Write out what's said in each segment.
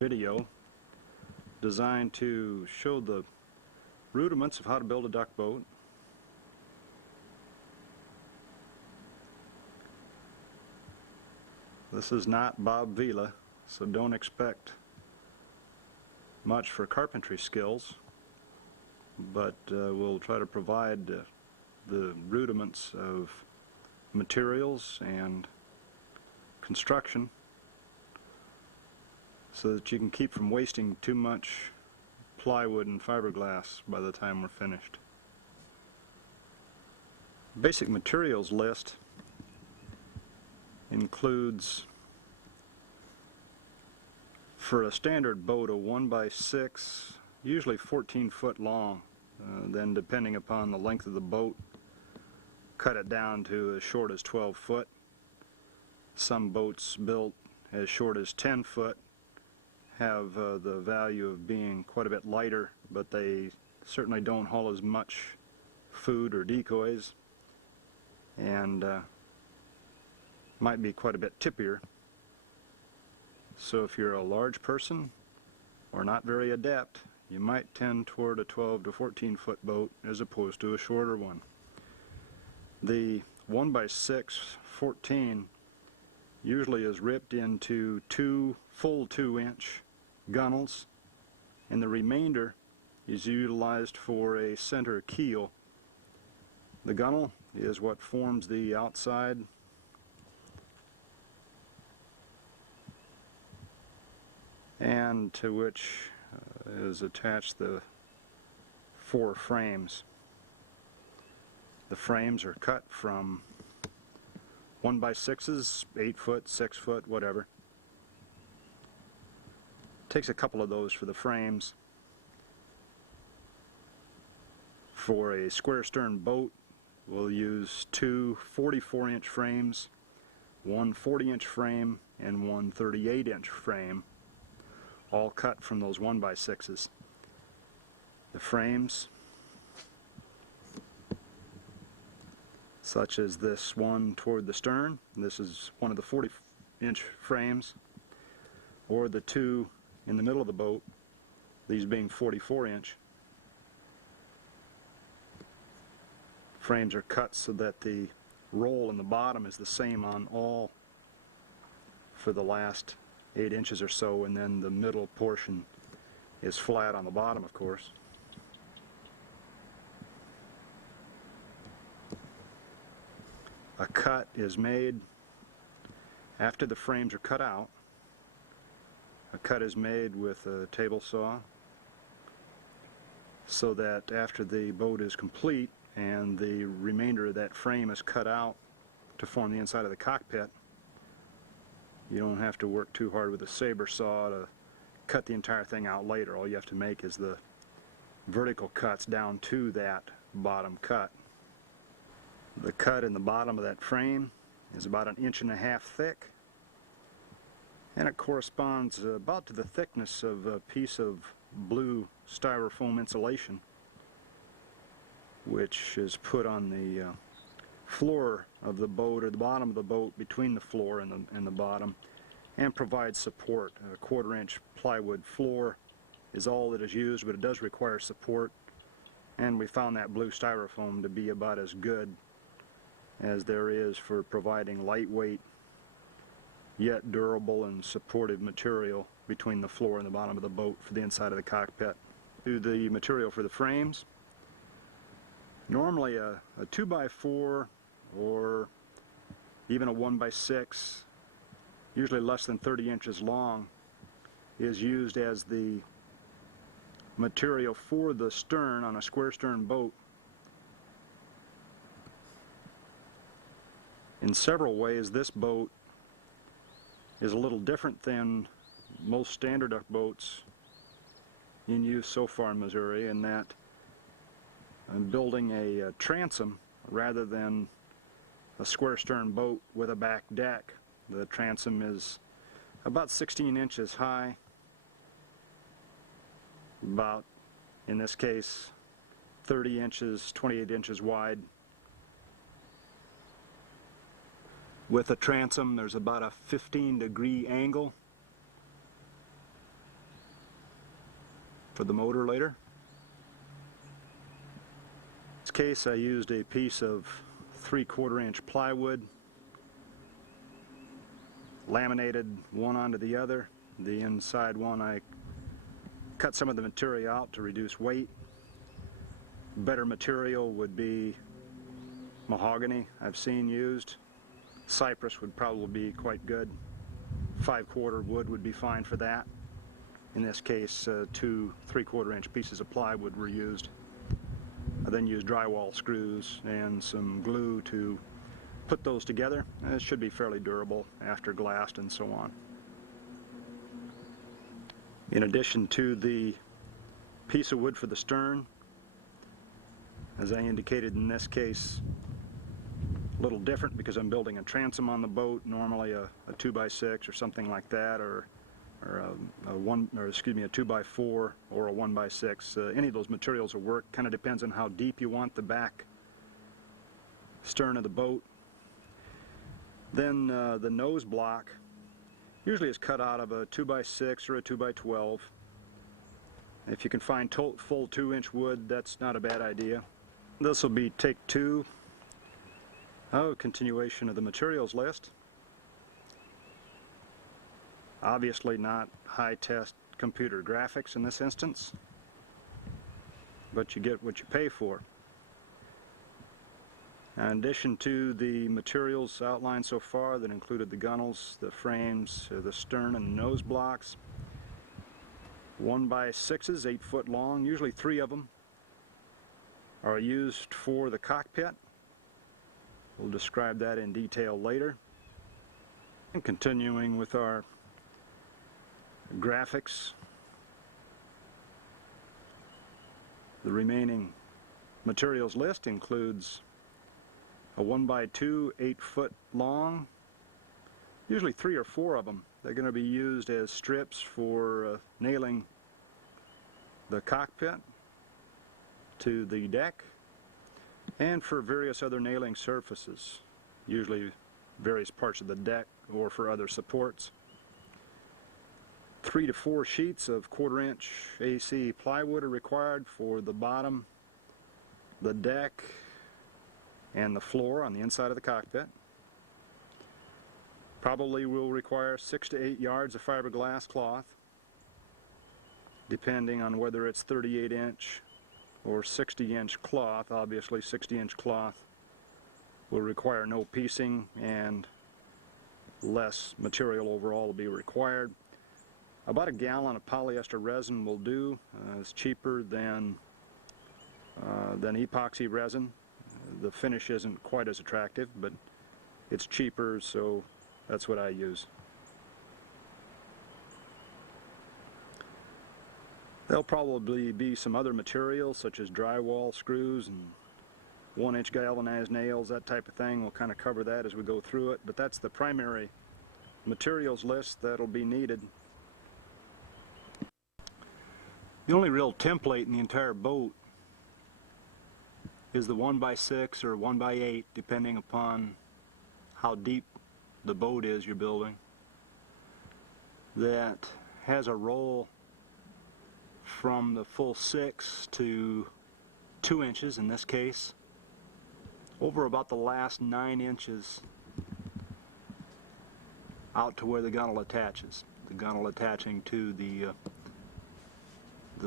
Video designed to show the rudiments of how to build a duck boat. This is not Bob Vila, so don't expect much for carpentry skills, but we'll try to provide the rudiments of materials and construction so that you can keep from wasting too much plywood and fiberglass by the time we're finished. Basic materials list includes, for a standard boat, a 1x6, usually 14 foot long. Then depending upon the length of the boat, cut it down to as short as 12 foot. Some boats built as short as 10 foot have the value of being quite a bit lighter, but they certainly don't haul as much food or decoys, and might be quite a bit tippier. So if you're a large person or not very adept, you might tend toward a 12 to 14 foot boat as opposed to a shorter one. The 1x6 14 usually is ripped into two full 2-inch gunnels, and the remainder is utilized for a center keel. The gunnel is what forms the outside and to which is attached the 4 frames. The frames are cut from 1x6s, 8 foot, 6 foot, whatever. Takes a couple of those for the frames. For a square stern boat, we'll use 2 44-inch frames, one 40-inch frame, and one 38-inch frame, all cut from those 1x6s. The frames, such as this one toward the stern, this is one of the 40-inch frames, or the 2 in the middle of the boat, these being 44-inch. Frames are cut so that the roll in the bottom is the same on all for the last 8 inches or so, and then the middle portion is flat on the bottom, of course. A cut is made after the frames are cut out. A cut is made with a table saw so that after the boat is complete and the remainder of that frame is cut out to form the inside of the cockpit, you don't have to work too hard with a saber saw to cut the entire thing out later. All you have to make is the vertical cuts down to that bottom cut. The cut in the bottom of that frame is about 1.5 inches thick, and it corresponds about to the thickness of a piece of blue styrofoam insulation, which is put on the floor of the boat, or the bottom of the boat, between the floor and the bottom, and provides support. A 1/4-inch plywood floor is all that is used, but it does require support, and we found that blue styrofoam to be about as good as there is for providing lightweight yet durable and supportive material between the floor and the bottom of the boat for the inside of the cockpit. To the material for the frames, normally a 2x4 or even a 1x6, usually less than 30 inches long, is used as the material for the stern on a square stern boat. In several ways, this boat is a little different than most standard duck boats in use so far in Missouri, in that I'm building a transom rather than a square stern boat with a back deck. The transom is about 16 inches high, about, in this case, 30 inches, 28 inches wide. With a transom, there's about a 15-degree angle for the motor later. In this case I used a piece of 3/4 inch plywood, laminated one onto the other. The inside one I cut some of the material out to reduce weight. Better material would be mahogany, I've seen used. Cypress would probably be quite good. 5/4 wood would be fine for that. In this case, 2 3/4 inch pieces of plywood were used. I then used drywall screws and some glue to put those together. It should be fairly durable after glassed and so on. In addition to the piece of wood for the stern, as I indicated in this case, a little different because I'm building a transom on the boat, normally a 2x6 or something like that, or a 2x4 or a 1x6. Any of those materials will work. Kind of depends on how deep you want the back stern of the boat. Then the nose block usually is cut out of a 2x6 or a 2x12. If you can find full 2-inch wood, that's not a bad idea. This will be take 2. Continuation of the materials list. Obviously not high-test computer graphics in this instance, but you get what you pay for. In addition to the materials outlined so far that included the gunnels, the frames, the stern and nose blocks, 1x6s, 8 foot long, usually 3 of them are used for the cockpit. We'll describe that in detail later. And continuing with our graphics, the remaining materials list includes a 1x2, 8 foot long, usually 3 or 4 of them. They're going to be used as strips for nailing the cockpit to the deck and for various other nailing surfaces, usually various parts of the deck or for other supports. 3 to 4 sheets of 1/4 inch AC plywood are required for the bottom, the deck, and the floor on the inside of the cockpit. Probably will require 6 to 8 yards of fiberglass cloth, depending on whether it's 38 inch or 60 inch cloth. Obviously 60 inch cloth will require no piecing and less material overall will be required. About a gallon of polyester resin will do. It's cheaper than epoxy resin. The finish isn't quite as attractive, but it's cheaper, so that's what I use. There'll probably be some other materials such as drywall screws and 1-inch galvanized nails, that type of thing. We'll kind of cover that as we go through it, but that's the primary materials list that'll be needed. The only real template in the entire boat is the 1x6 or 1x8, depending upon how deep the boat is you're building, that has a roll from the full 6 to 2 inches in this case, over about the last 9 inches out to where the gunnel attaches. The gunnel attaching to the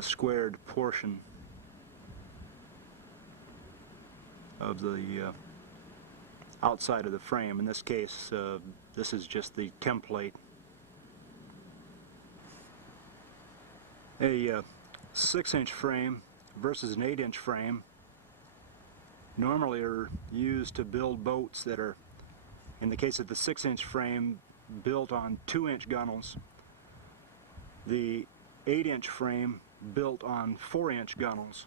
squared portion of the outside of the frame. In this case, this is just the template. A 6-inch frame versus an 8-inch frame normally are used to build boats that are, in the case of the 6-inch frame, built on 2-inch gunnels. The 8-inch frame built on 4-inch gunnels.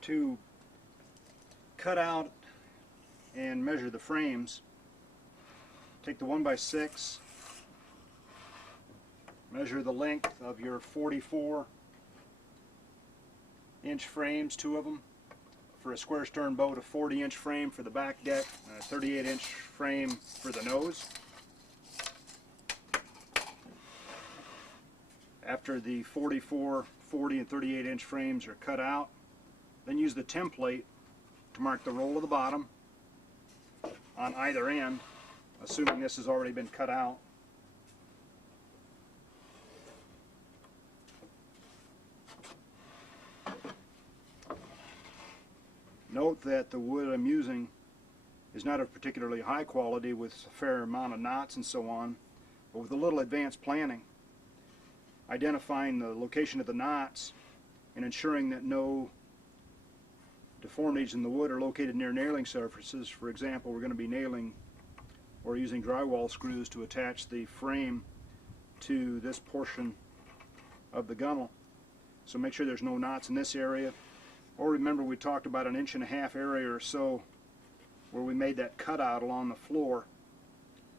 To cut out and measure the frames, take the 1x6, measure the length of your 44-inch frames, 2 of them, for a square stern boat, a 40-inch frame for the back deck, a 38-inch frame for the nose. After the 44, 40, and 38-inch frames are cut out, then use the template to mark the roll of the bottom on either end, assuming this has already been cut out. Note that the wood I'm using is not of particularly high quality with a fair amount of knots and so on, but with a little advanced planning, identifying the location of the knots and ensuring that no deformities in the wood are located near nailing surfaces. For example, we're going to be nailing or using drywall screws to attach the frame to this portion of the gunnel. So make sure there's no knots in this area. Or remember, we talked about an 1.5 inch area or so where we made that cutout along the floor.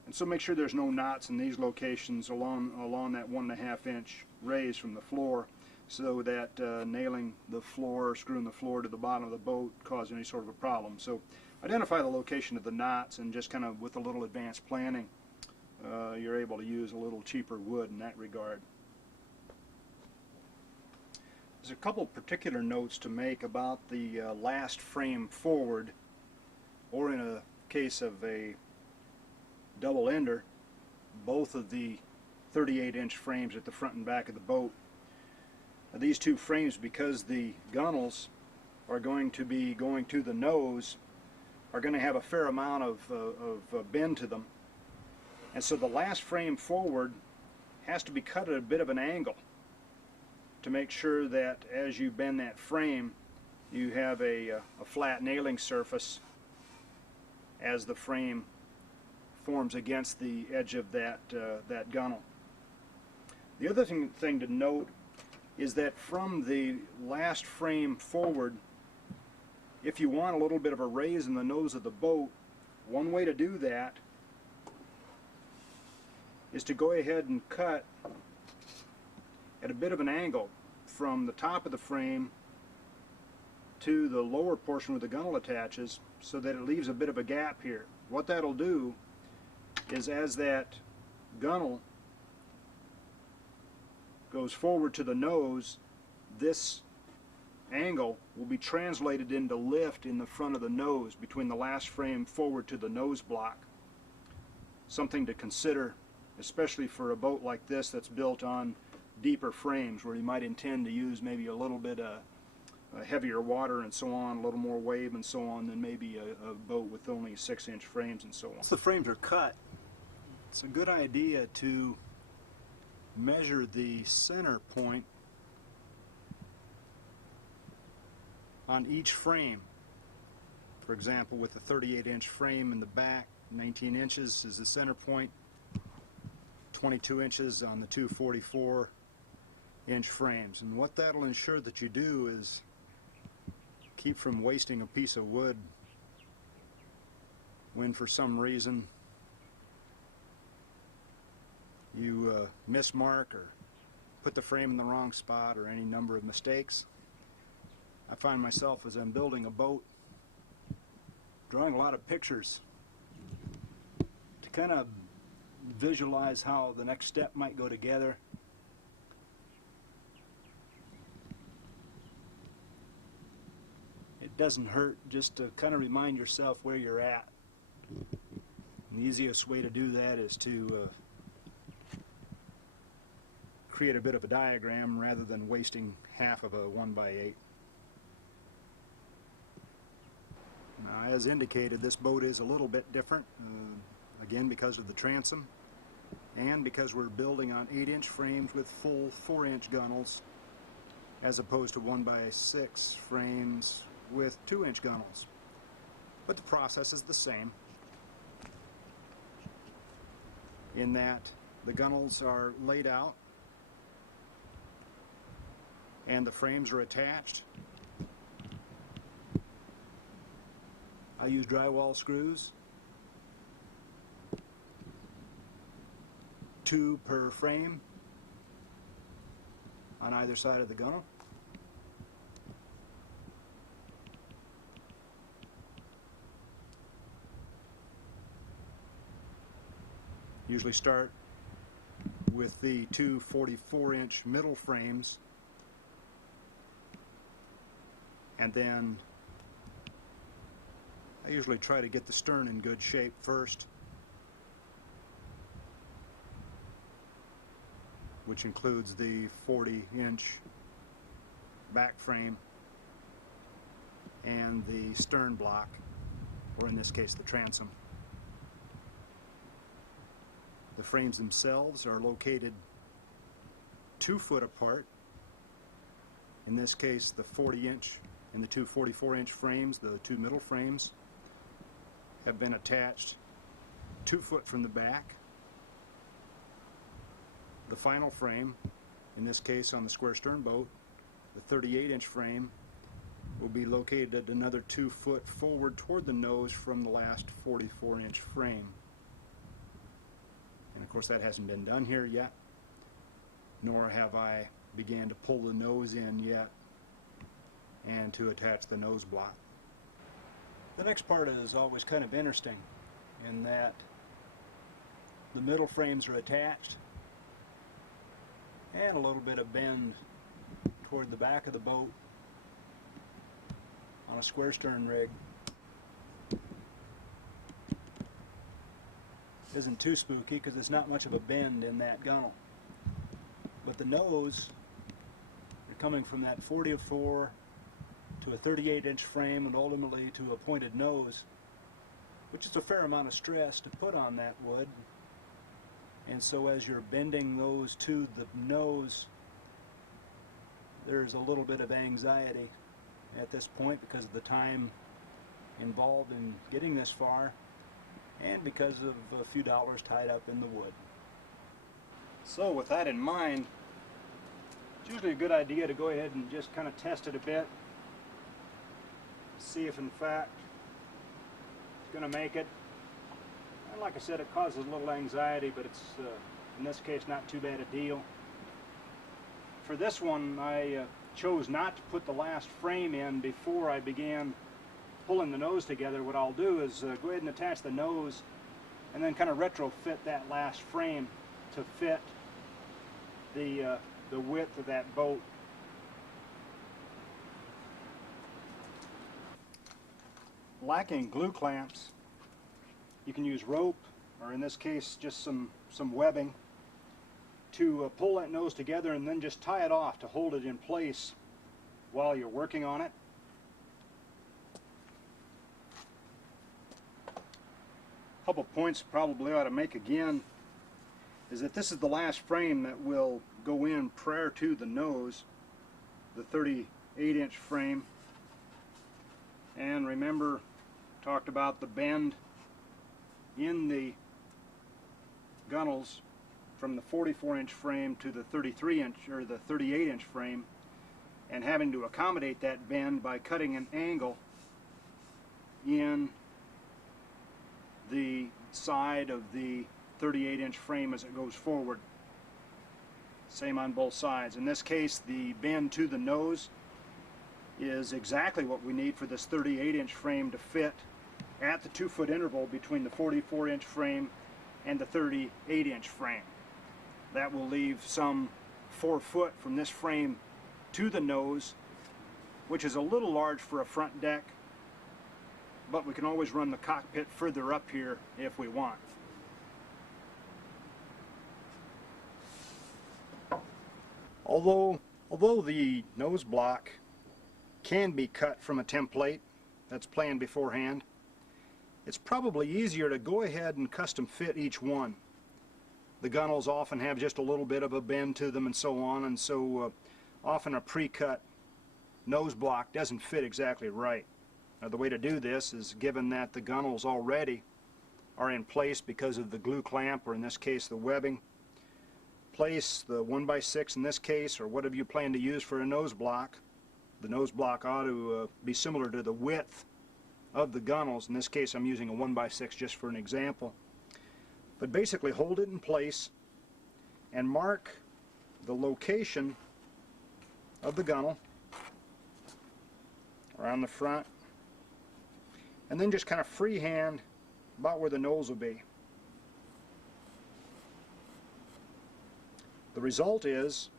And so make sure there's no knots in these locations along that 1.5 inch raise from the floor, so that nailing the floor or screwing the floor to the bottom of the boat cause any sort of a problem. So identify the location of the knots, and just kind of with a little advanced planning, you're able to use a little cheaper wood in that regard. There's a couple particular notes to make about the last frame forward, or in a case of a double ender, both of the 38-inch frames at the front and back of the boat. These two frames, because the gunnels are going to be going to the nose, are going to have a fair amount of bend to them. And so the last frame forward has to be cut at a bit of an angle to make sure that as you bend that frame, you have a flat nailing surface as the frame forms against the edge of that gunnel. The other thing to note is that from the last frame forward, if you want a little bit of a raise in the nose of the boat, one way to do that is to go ahead and cut at a bit of an angle from the top of the frame to the lower portion where the gunnel attaches, so that it leaves a bit of a gap here. What that'll do is, as that gunnel goes forward to the nose, this angle will be translated into lift in the front of the nose between the last frame forward to the nose block. Something to consider, especially for a boat like this that's built on deeper frames, where you might intend to use maybe a little bit heavier water and so on, a little more wave and so on, than maybe a boat with only 6-inch frames and so on. Once the frames are cut, it's a good idea to measure the center point on each frame. For example, with the 38-inch frame in the back, 19 inches is the center point, 22 inches on the two 44-inch frames. And what that'll ensure that you do is keep from wasting a piece of wood when for some reason you mismark or put the frame in the wrong spot, or any number of mistakes. I find myself, as I'm building a boat, drawing a lot of pictures to kind of visualize how the next step might go together. It doesn't hurt just to kind of remind yourself where you're at. And the easiest way to do that is to create a bit of a diagram rather than wasting half of a 1x8. Now, as indicated, this boat is a little bit different, again because of the transom, and because we're building on 8-inch frames with full 4-inch gunnels, as opposed to 1x6 frames with 2-inch gunnels. But the process is the same, in that the gunnels are laid out and the frames are attached. I use drywall screws, 2 per frame on either side of the gunnel. Usually start with the two 44-inch middle frames, and then I usually try to get the stern in good shape first, which includes the 40-inch back frame and the stern block, or in this case the transom. The frames themselves are located 2 foot apart. In this case, the 40-inch and the two 44-inch frames, the two middle frames, have been attached 2 foot from the back. The final frame, in this case on the square stern boat, the 38-inch frame, will be located another 2 foot forward toward the nose from the last 44-inch frame. And of course that hasn't been done here yet, nor have I began to pull the nose in yet and to attach the nose block. The next part is always kind of interesting in that the middle frames are attached and a little bit of bend toward the back of the boat on a square stern rig. Isn't too spooky because there's not much of a bend in that gunnel. But the nose, you're coming from that 40-4 to a 38-inch frame and ultimately to a pointed nose, which is a fair amount of stress to put on that wood. And so as you're bending those to the nose, there's a little bit of anxiety at this point because of the time involved in getting this far, and because of a few dollars tied up in the wood. So with that in mind, it's usually a good idea to go ahead and just kind of test it a bit, see if in fact it's going to make it. And like I said, it causes a little anxiety, but it's in this case not too bad a deal. For this one, I chose not to put the last frame in before I began pulling the nose together. What I'll do is go ahead and attach the nose and then kind of retrofit that last frame to fit the width of that boat. Lacking glue clamps, you can use rope, or in this case just some webbing, to pull that nose together and then just tie it off to hold it in place while you're working on it. A couple points probably ought to make again is that this is the last frame that will go in prior to the nose, the 38-inch frame. And remember, talked about the bend in the gunnels from the 44-inch frame to the 33-inch or the 38-inch frame, and having to accommodate that bend by cutting an angle in the side of the 38-inch frame as it goes forward. Same on both sides. In this case, the bend to the nose is exactly what we need for this 38-inch frame to fit at the 2 foot interval between the 44-inch frame and the 38-inch frame. That will leave some 4 foot from this frame to the nose, which is a little large for a front deck, but we can always run the cockpit further up here if we want. Although the nose block can be cut from a template that's planned beforehand, it's probably easier to go ahead and custom fit each one. The gunnels often have just a little bit of a bend to them and so on, and so often a pre-cut nose block doesn't fit exactly right. Now, the way to do this is, given that the gunnels already are in place because of the glue clamp, or in this case the webbing, place the 1x6 in this case, or whatever you plan to use for a nose block. The nose block ought to be similar to the width of the gunnels. In this case I'm using a 1x6 just for an example. But basically hold it in place and mark the location of the gunnel around the front, and then just kind of freehand about where the nose will be. The result is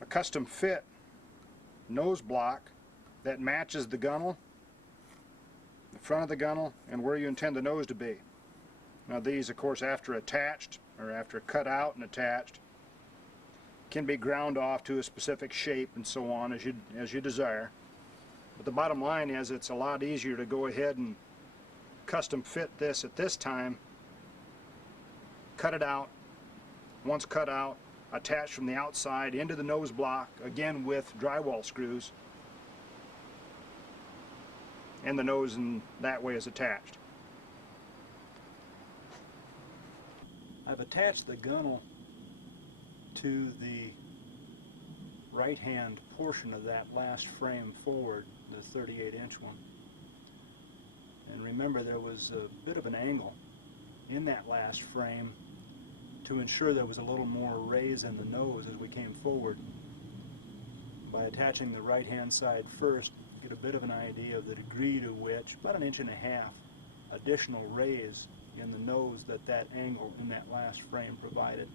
a custom fit nose block that matches the gunnel, the front of the gunnel, and where you intend the nose to be. Now these, of course, after attached, or after cut out and attached, can be ground off to a specific shape and so on as you desire. But the bottom line is it's a lot easier to go ahead and custom fit this at this time, cut it out. Once cut out, attached from the outside into the nose block, again with drywall screws, and the nose in that way is attached. I've attached the gunnel to the right-hand portion of that last frame forward, the 38-inch one. And remember, there was a bit of an angle in that last frame to ensure there was a little more raise in the nose as we came forward. By attaching the right-hand side first, get a bit of an idea of the degree to which, about 1.5 inches, additional raise in the nose that angle in that last frame provided.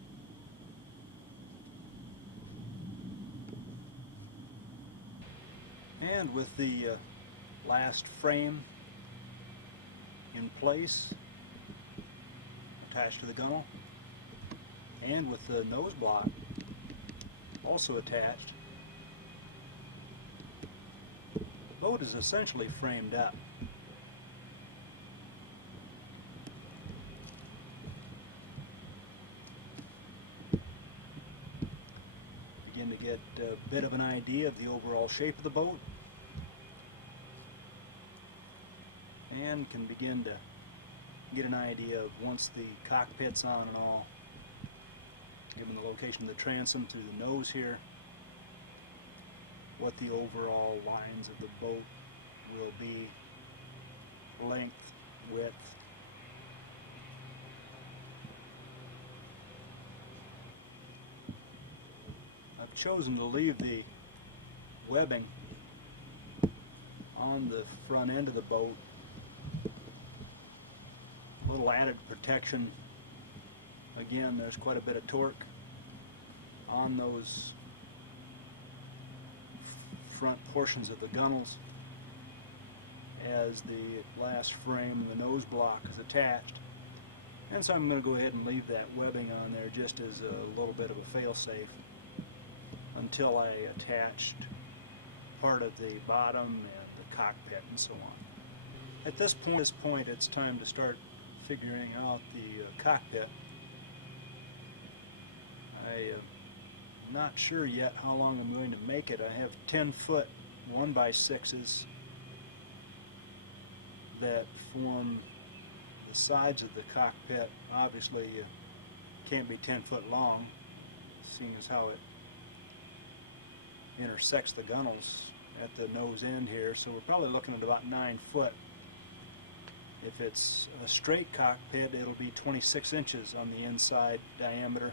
And with the last frame in place, attached to the gunnel, and with the nose block also attached, the boat is essentially framed up. Begin to get a bit of an idea of the overall shape of the boat, and can begin to get an idea of, once the cockpit's on and all, given the location of the transom through the nose here, what the overall lines of the boat will be, length, width. I've chosen to leave the webbing on the front end of the boat, a little added protection. Again, there's quite a bit of torque on those front portions of the gunnels as the last frame, the nose block, is attached. And so I'm going to go ahead and leave that webbing on there just as a little bit of a fail-safe until I attached part of the bottom and the cockpit and so on. At this point it's time to start figuring out the cockpit. I'm not sure yet how long I'm going to make it. I have 10-foot 1x6s that form the sides of the cockpit. Obviously can't be 10 foot long, seeing as how it intersects the gunnels at the nose end here, so we're probably looking at about 9 foot. If it's a straight cockpit, it'll be 26 inches on the inside diameter.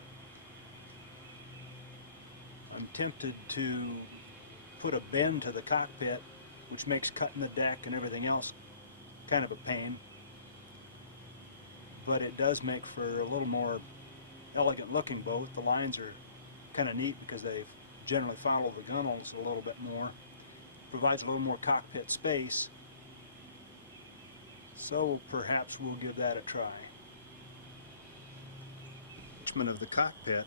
I'm tempted to put a bend to the cockpit, which makes cutting the deck and everything else kind of a pain, but it does make for a little more elegant looking boat. The lines are kind of neat because they generally follow the gunnels a little bit more, provides a little more cockpit space, so perhaps we'll give that a try. Attachment of the cockpit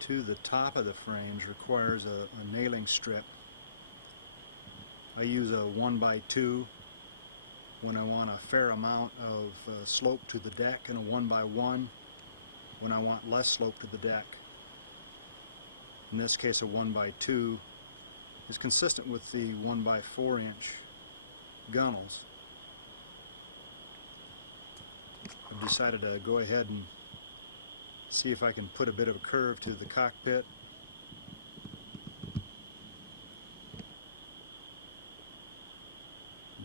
to the top of the frames requires a nailing strip. I use a 1x2 when I want a fair amount of slope to the deck, and a 1x1 when I want less slope to the deck. In this case, a 1x2 is consistent with the 1x4 inch gunnels. I've decided to go ahead and see if I can put a bit of a curve to the cockpit.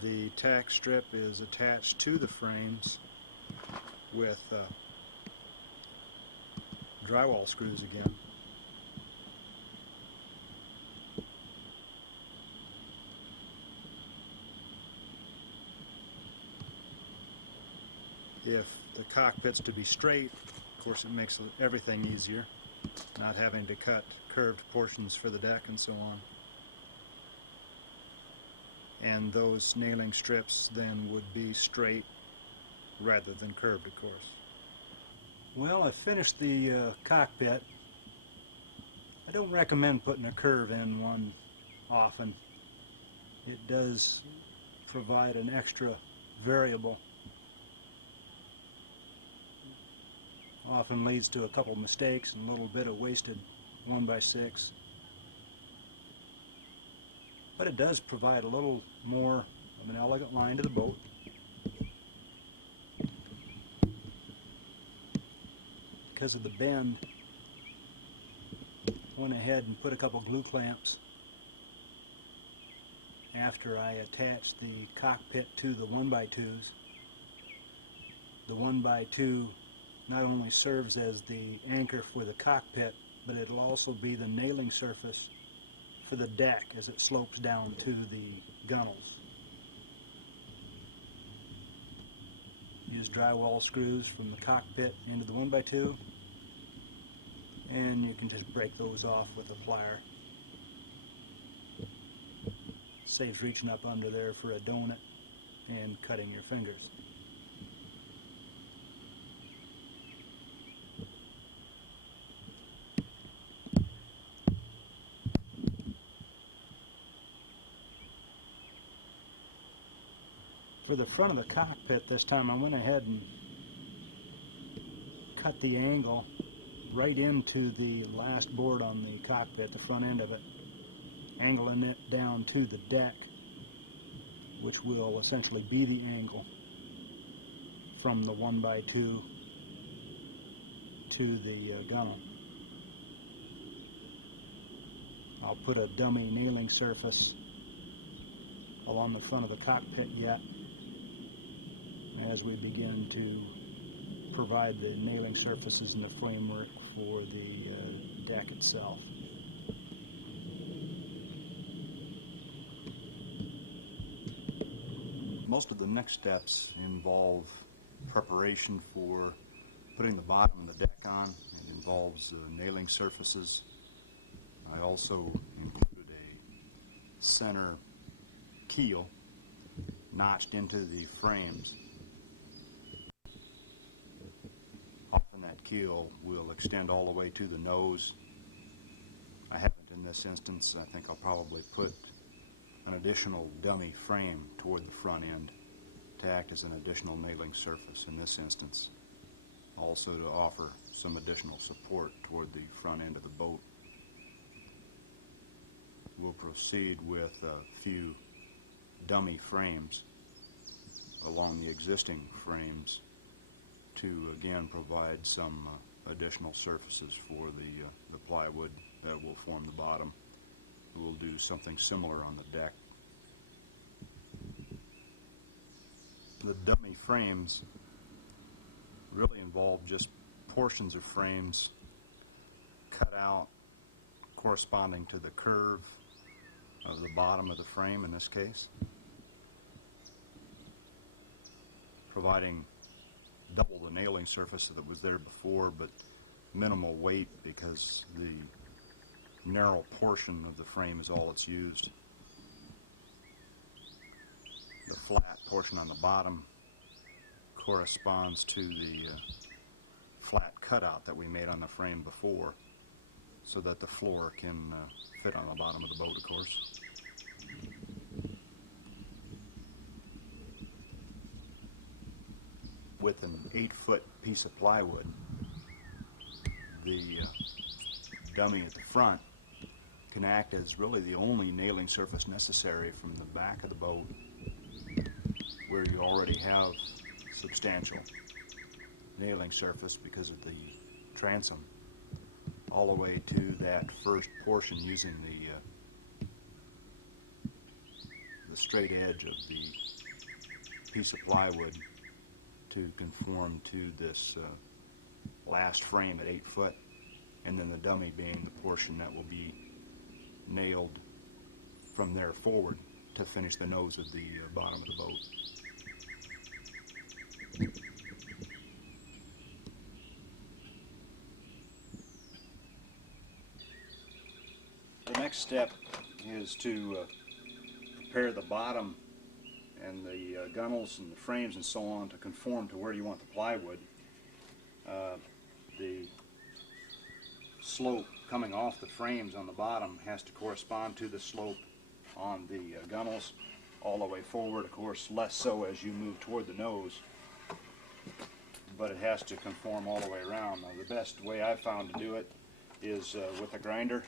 The tack strip is attached to the frames with drywall screws again. If the cockpit's to be straight, Of course, it makes everything easier, not having to cut curved portions for the deck and so on. And those nailing strips then would be straight rather than curved, of course. Well, I finished the cockpit. I don't recommend putting a curve in one often. It does provide an extra variable. Often leads to a couple mistakes and a little bit of wasted 1x6. But it does provide a little more of an elegant line to the boat. Because of the bend, I went ahead and put a couple glue clamps after I attached the cockpit to the 1x2s. The 1x2 not only serves as the anchor for the cockpit, but it'll also be the nailing surface for the deck as it slopes down to the gunnels. Use drywall screws from the cockpit into the 1x2, and you can just break those off with a plier. Saves reaching up under there for a donut and cutting your fingers. For the front of the cockpit this time, I went ahead and cut the angle right into the last board on the cockpit, the front end of it, angling it down to the deck, which will essentially be the angle from the 1x2 to the gunnel. I'll put a dummy nailing surface along the front of the cockpit yet, as we begin to provide the nailing surfaces and the framework for the deck itself. Most of the next steps involve preparation for putting the bottom of the deck on. It involves nailing surfaces. I also included a center keel notched into the frames. Often that keel will extend all the way to the nose. I haven't in this instance. I think I'll probably put an additional dummy frame toward the front end to act as an additional nailing surface in this instance. Also to offer some additional support toward the front end of the boat. We'll proceed with a few dummy frames along the existing frames to again provide some additional surfaces for the plywood that will form the bottom. We'll do something similar on the deck. The dummy frames really involve just portions of frames cut out corresponding to the curve of the bottom of the frame in this case, providing double the nailing surface that was there before, but minimal weight because the narrow portion of the frame is all that's used. The flat portion on the bottom corresponds to the flat cutout that we made on the frame before, so that the floor can fit on the bottom of the boat, of course. With an 8-foot piece of plywood, the dummy at the front can act as really the only nailing surface necessary from the back of the boat, where you already have substantial nailing surface because of the transom, all the way to that first portion using the straight edge of the piece of plywood to conform to this last frame at 8 foot, and then the dummy being the portion that will be nailed from there forward to finish the nose of the bottom of the boat. next step is to prepare the bottom and the gunnels and the frames and so on to conform to where you want the plywood. The slope coming off the frames on the bottom has to correspond to the slope on the gunnels all the way forward. Of course, less so as you move toward the nose, but it has to conform all the way around. Now, the best way I've found to do it is with a grinder.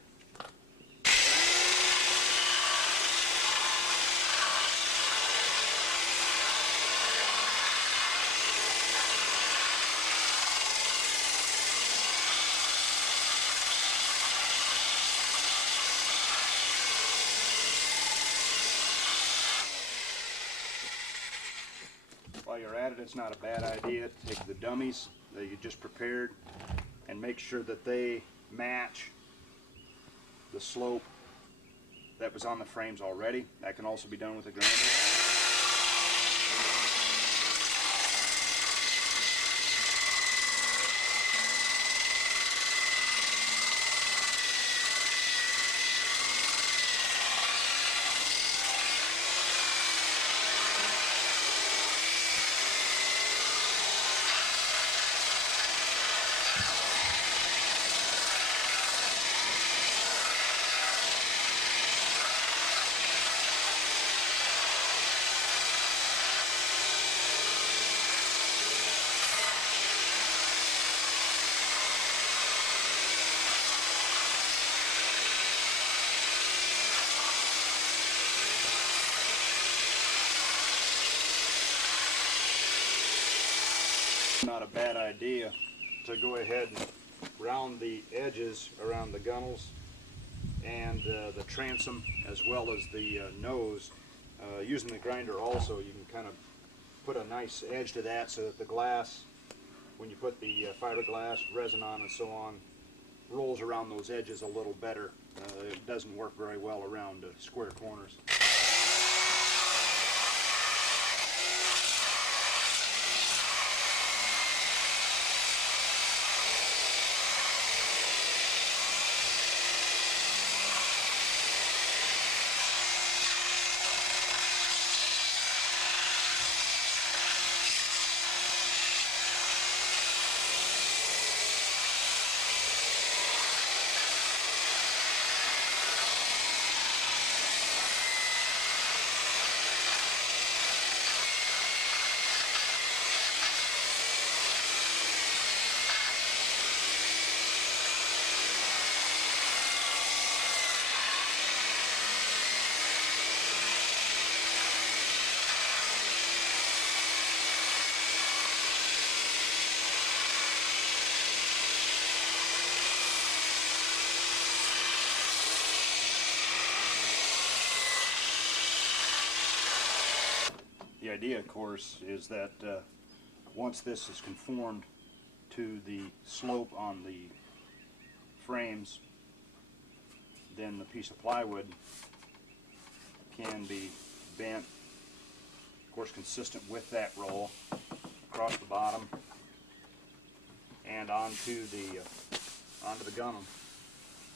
While you're at it, it's not a bad idea to take the dummies that you just prepared and make sure that they match the slope that was on the frames already. That can also be done with a grinder. Not a bad idea to go ahead and round the edges around the gunnels and the transom as well as the nose. Using the grinder also, you can kind of put a nice edge to that so that the glass, when you put the fiberglass, resin on and so on, rolls around those edges a little better. It doesn't work very well around square corners. The idea, of course, is that once this is conformed to the slope on the frames, then the piece of plywood can be bent, of course, consistent with that roll across the bottom and onto the gunwale,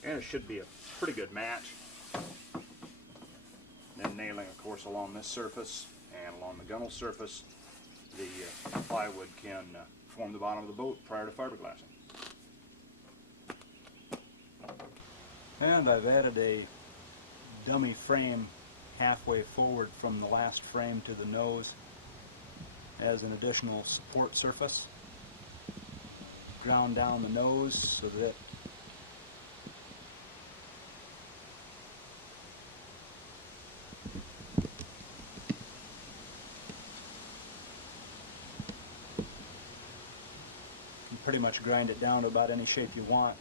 and it should be a pretty good match. Then nailing, of course, along this surface and along the gunwale surface, the plywood can form the bottom of the boat prior to fiberglassing. And I've added a dummy frame halfway forward from the last frame to the nose as an additional support surface. Ground down the nose so that you pretty much grind it down to about any shape you want,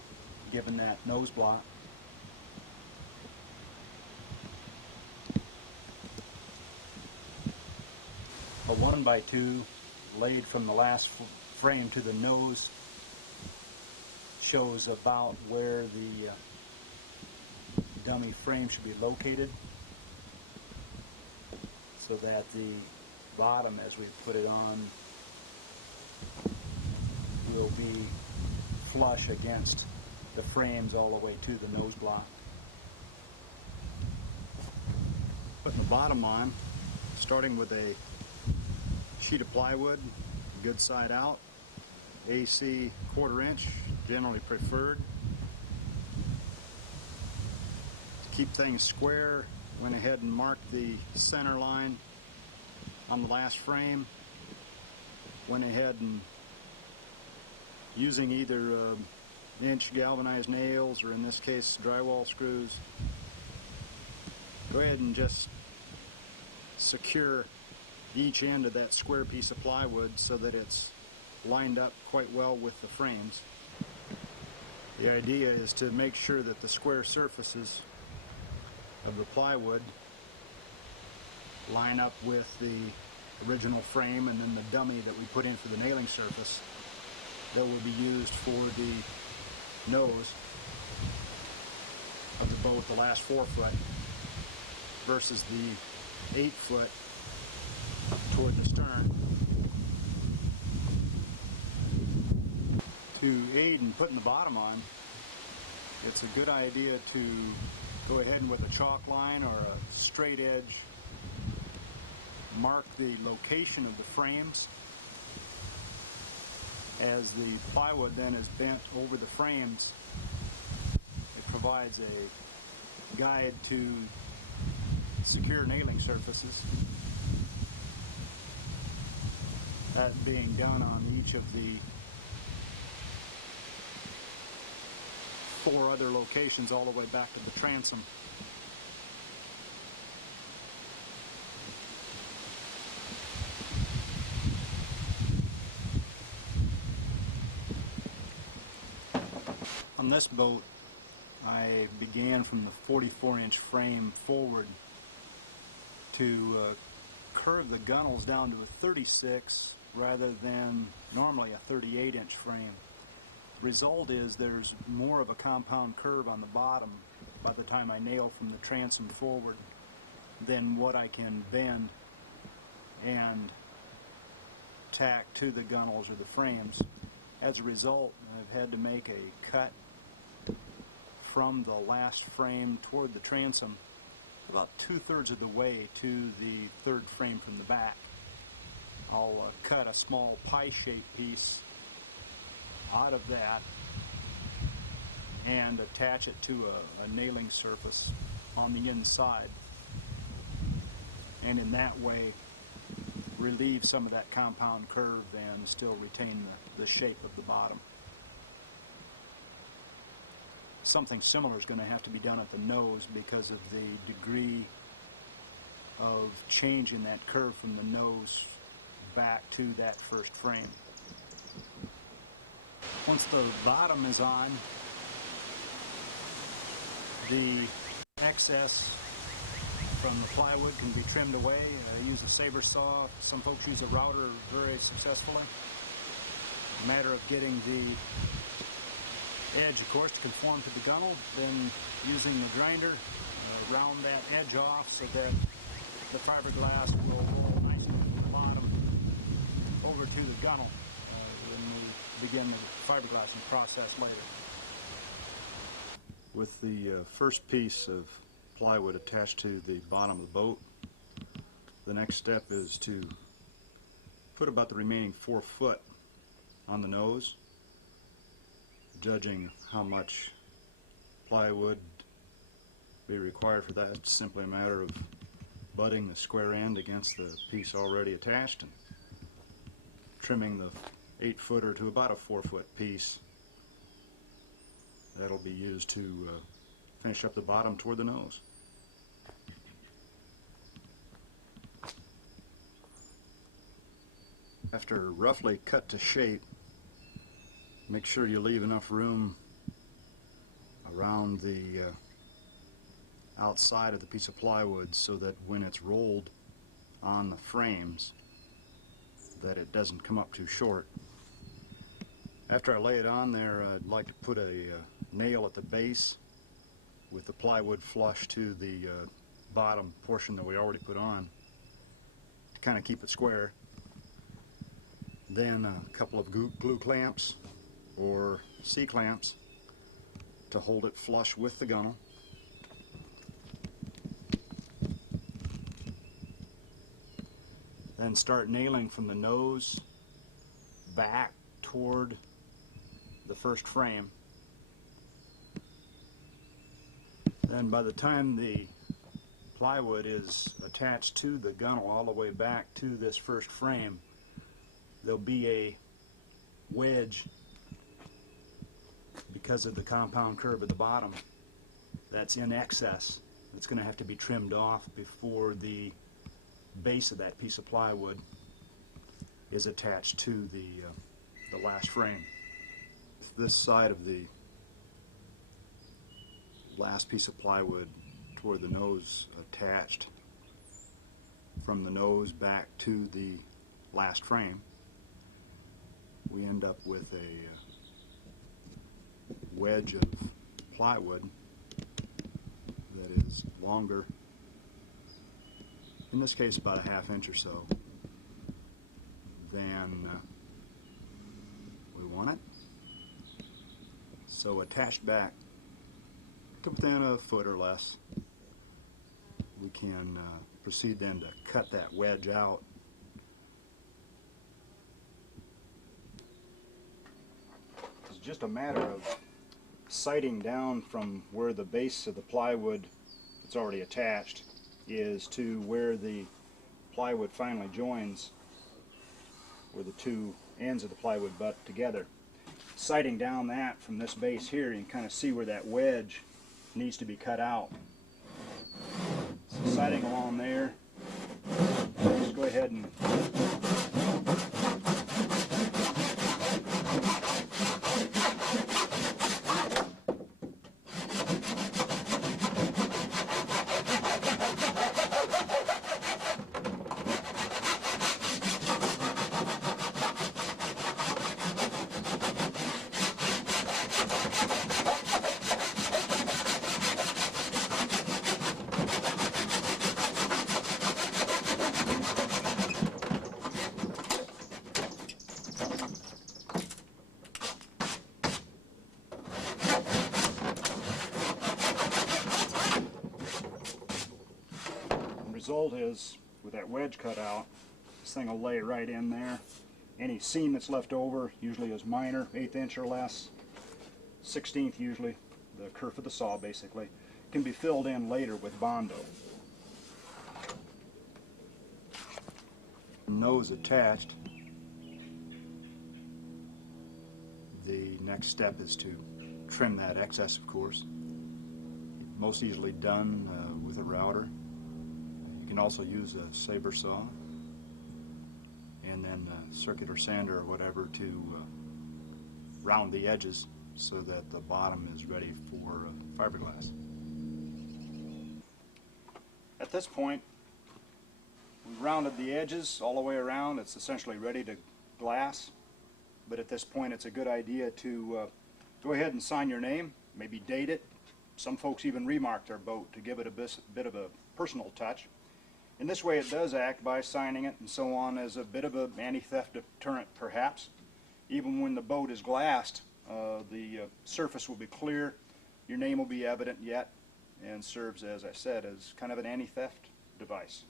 given that nose block. A 1x2 laid from the last frame to the nose shows about where the dummy frame should be located, so that the bottom, as we put it on, will be flush against the frames all the way to the nose block. the bottom on, starting with a sheet of plywood, good side out, AC 1/4 inch, generally preferred. To keep things square, went ahead and marked the center line on the last frame. Went ahead and, using either inch galvanized nails or in this case drywall screws, go ahead and just secure each end of that square piece of plywood so that it's lined up quite well with the frames. The idea is to make sure that the square surfaces of the plywood line up with the original frame, and then the dummy that we put in for the nailing surface that will be used for the nose of the boat, the last 4 foot, versus the 8 foot toward the stern. To aid in putting the bottom on, it's a good idea to go ahead and, with a chalk line or a straight edge, mark the location of the frames. As the plywood then is bent over the frames, it provides a guide to secure nailing surfaces. That being done on each of the 4 other locations all the way back to the transom. On this boat, I began from the 44-inch frame forward to curve the gunnels down to a 36 rather than normally a 38-inch frame. The result is there's more of a compound curve on the bottom by the time I nail from the transom forward than what I can bend and tack to the gunnels or the frames. As a result, I've had to make a cut from the last frame toward the transom about 2/3 of the way to the 3rd frame from the back. I'll cut a small pie-shaped piece out of that and attach it to a nailing surface on the inside, and in that way relieve some of that compound curve and still retain the shape of the bottom. Something similar is going to have to be done at the nose because of the degree of change in that curve from the nose back to that first frame. Once the bottom is on, the excess from the plywood can be trimmed away. I use a saber saw. Some folks use a router very successfully. A matter of getting the edge, of course, to conform to the gunnel, then using the grinder, round that edge off so that the fiberglass will roll nicely from the bottom over to the gunnel when we begin the fiberglassing process later. With the first piece of plywood attached to the bottom of the boat, the next step is to put about the remaining 4 foot on the nose, judging how much plywood be required for that. It's simply a matter of butting the square end against the piece already attached and trimming the 8-footer to about a 4-foot piece. That'll be used to finish up the bottom toward the nose. After roughly cut to shape, make sure you leave enough room around the outside of the piece of plywood so that when it's rolled on the frames that it doesn't come up too short. After I lay it on there, I'd like to put a nail at the base with the plywood flush to the bottom portion that we already put on to kind of keep it square. Then a couple of glue clamps or C-clamps to hold it flush with the gunnel. Then start nailing from the nose back toward the first frame. Then by the time the plywood is attached to the gunnel all the way back to this first frame, there'll be a wedge because of the compound curve at the bottom that's in excess. It's going to have to be trimmed off before the base of that piece of plywood is attached to the last frame. This side of the last piece of plywood toward the nose attached from the nose back to the last frame, we end up with a wedge of plywood that is longer, in this case about a ½ inch or so, than we want it. So attached back to within a foot or less, we can proceed then to cut that wedge out. It's just a matter of sighting down from where the base of the plywood that's already attached is to where the plywood finally joins, where the two ends of the plywood butt together. Sighting down that from this base here, you can kind of see where that wedge needs to be cut out. So sighting along there, just go ahead and result is, with that wedge cut out, this thing will lay right in there. Any seam that's left over usually is minor, 1/8 inch or less, 1/16 usually, the kerf of the saw basically, can be filled in later with Bondo. Nose attached, the next step is to trim that excess, of course. Most easily done with a router. You can also use a saber saw and then a circular sander or whatever to round the edges so that the bottom is ready for fiberglass. At this point, we've rounded the edges all the way around. It's essentially ready to glass, but at this point it's a good idea to go ahead and sign your name, maybe date it. Some folks even remark their boat to give it a bit of a personal touch. In this way it does act by signing it and so on as a bit of an anti-theft deterrent perhaps. Even when the boat is glassed, the surface will be clear, your name will be evident yet, and serves, as I said, as kind of an anti-theft device.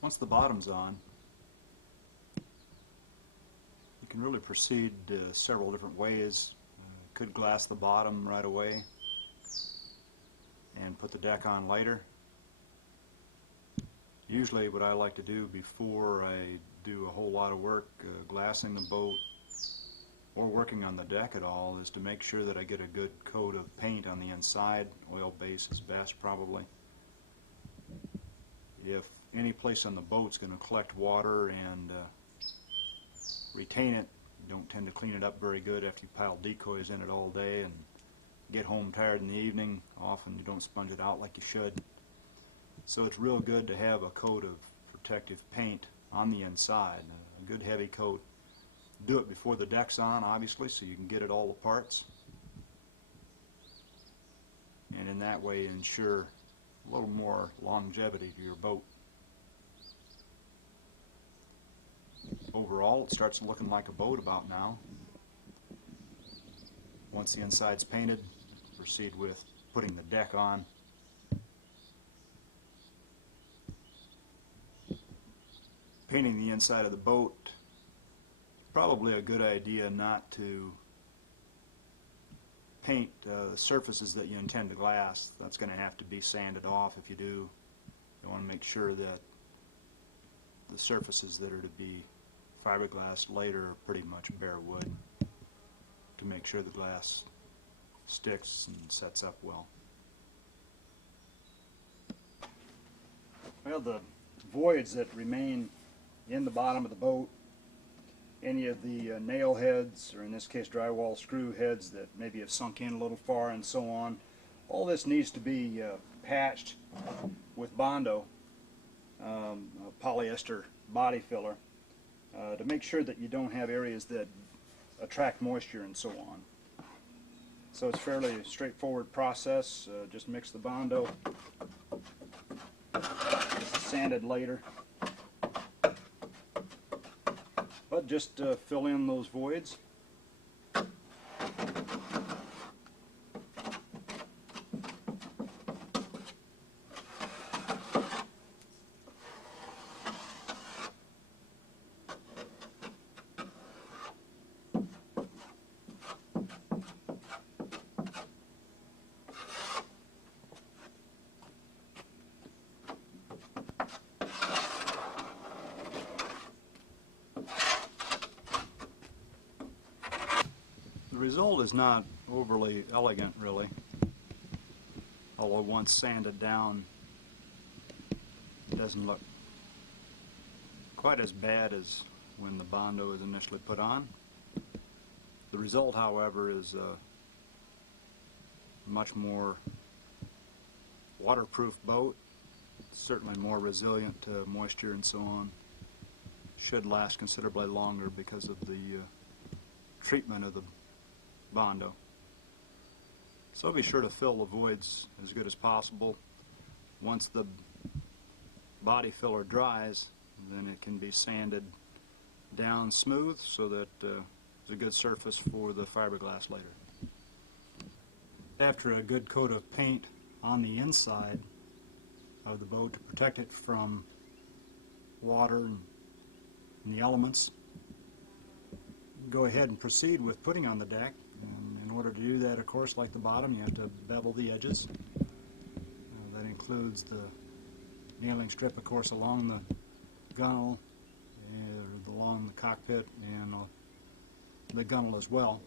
Once the bottom's on, you can really proceed several different ways. Could glass the bottom right away and put the deck on later. Usually what I like to do before I do a whole lot of work glassing the boat or working on the deck at all is to make sure that I get a good coat of paint on the inside. Oil base is best probably. If any place on the boat's going to collect water and retain it, you don't tend to clean it up very good after you pile decoys in it all day and get home tired in the evening. Often you don't sponge it out like you should. So it's real good to have a coat of protective paint on the inside, a good heavy coat. Do it before the deck's on, obviously, so you can get at all the parts, and in that way ensure a little more longevity to your boat. Overall, it starts looking like a boat about now. Once the inside's painted, proceed with putting the deck on. Painting the inside of the boat, probably a good idea not to paint the surfaces that you intend to glass. That's going to have to be sanded off if you do. You want to make sure that the surfaces that are to be fiberglassed later are pretty much bare wood to make sure the glass sticks and sets up well. Well, the voids that remain in the bottom of the boat, any of the nail heads, or in this case drywall screw heads that maybe have sunk in a little far and so on, all this needs to be patched with Bondo, polyester body filler, to make sure that you don't have areas that attract moisture and so on. So it's a fairly straightforward process. Just mix the Bondo, this is sanded later, but just fill in those voids. The result is not overly elegant, really, although once sanded down, it doesn't look quite as bad as when the Bondo is initially put on. The result, however, is a much more waterproof boat, certainly more resilient to moisture and so on. Should last considerably longer because of the treatment of the Bondo. So be sure to fill the voids as good as possible. Once the body filler dries, then it can be sanded down smooth so that it's a good surface for the fiberglass later. After a good coat of paint on the inside of the boat to protect it from water and the elements, go ahead and proceed with putting on the deck. And in order to do that, of course, like the bottom, you have to bevel the edges. That includes the nailing strip, of course, along the gunnel, along the cockpit, and the gunnel as well.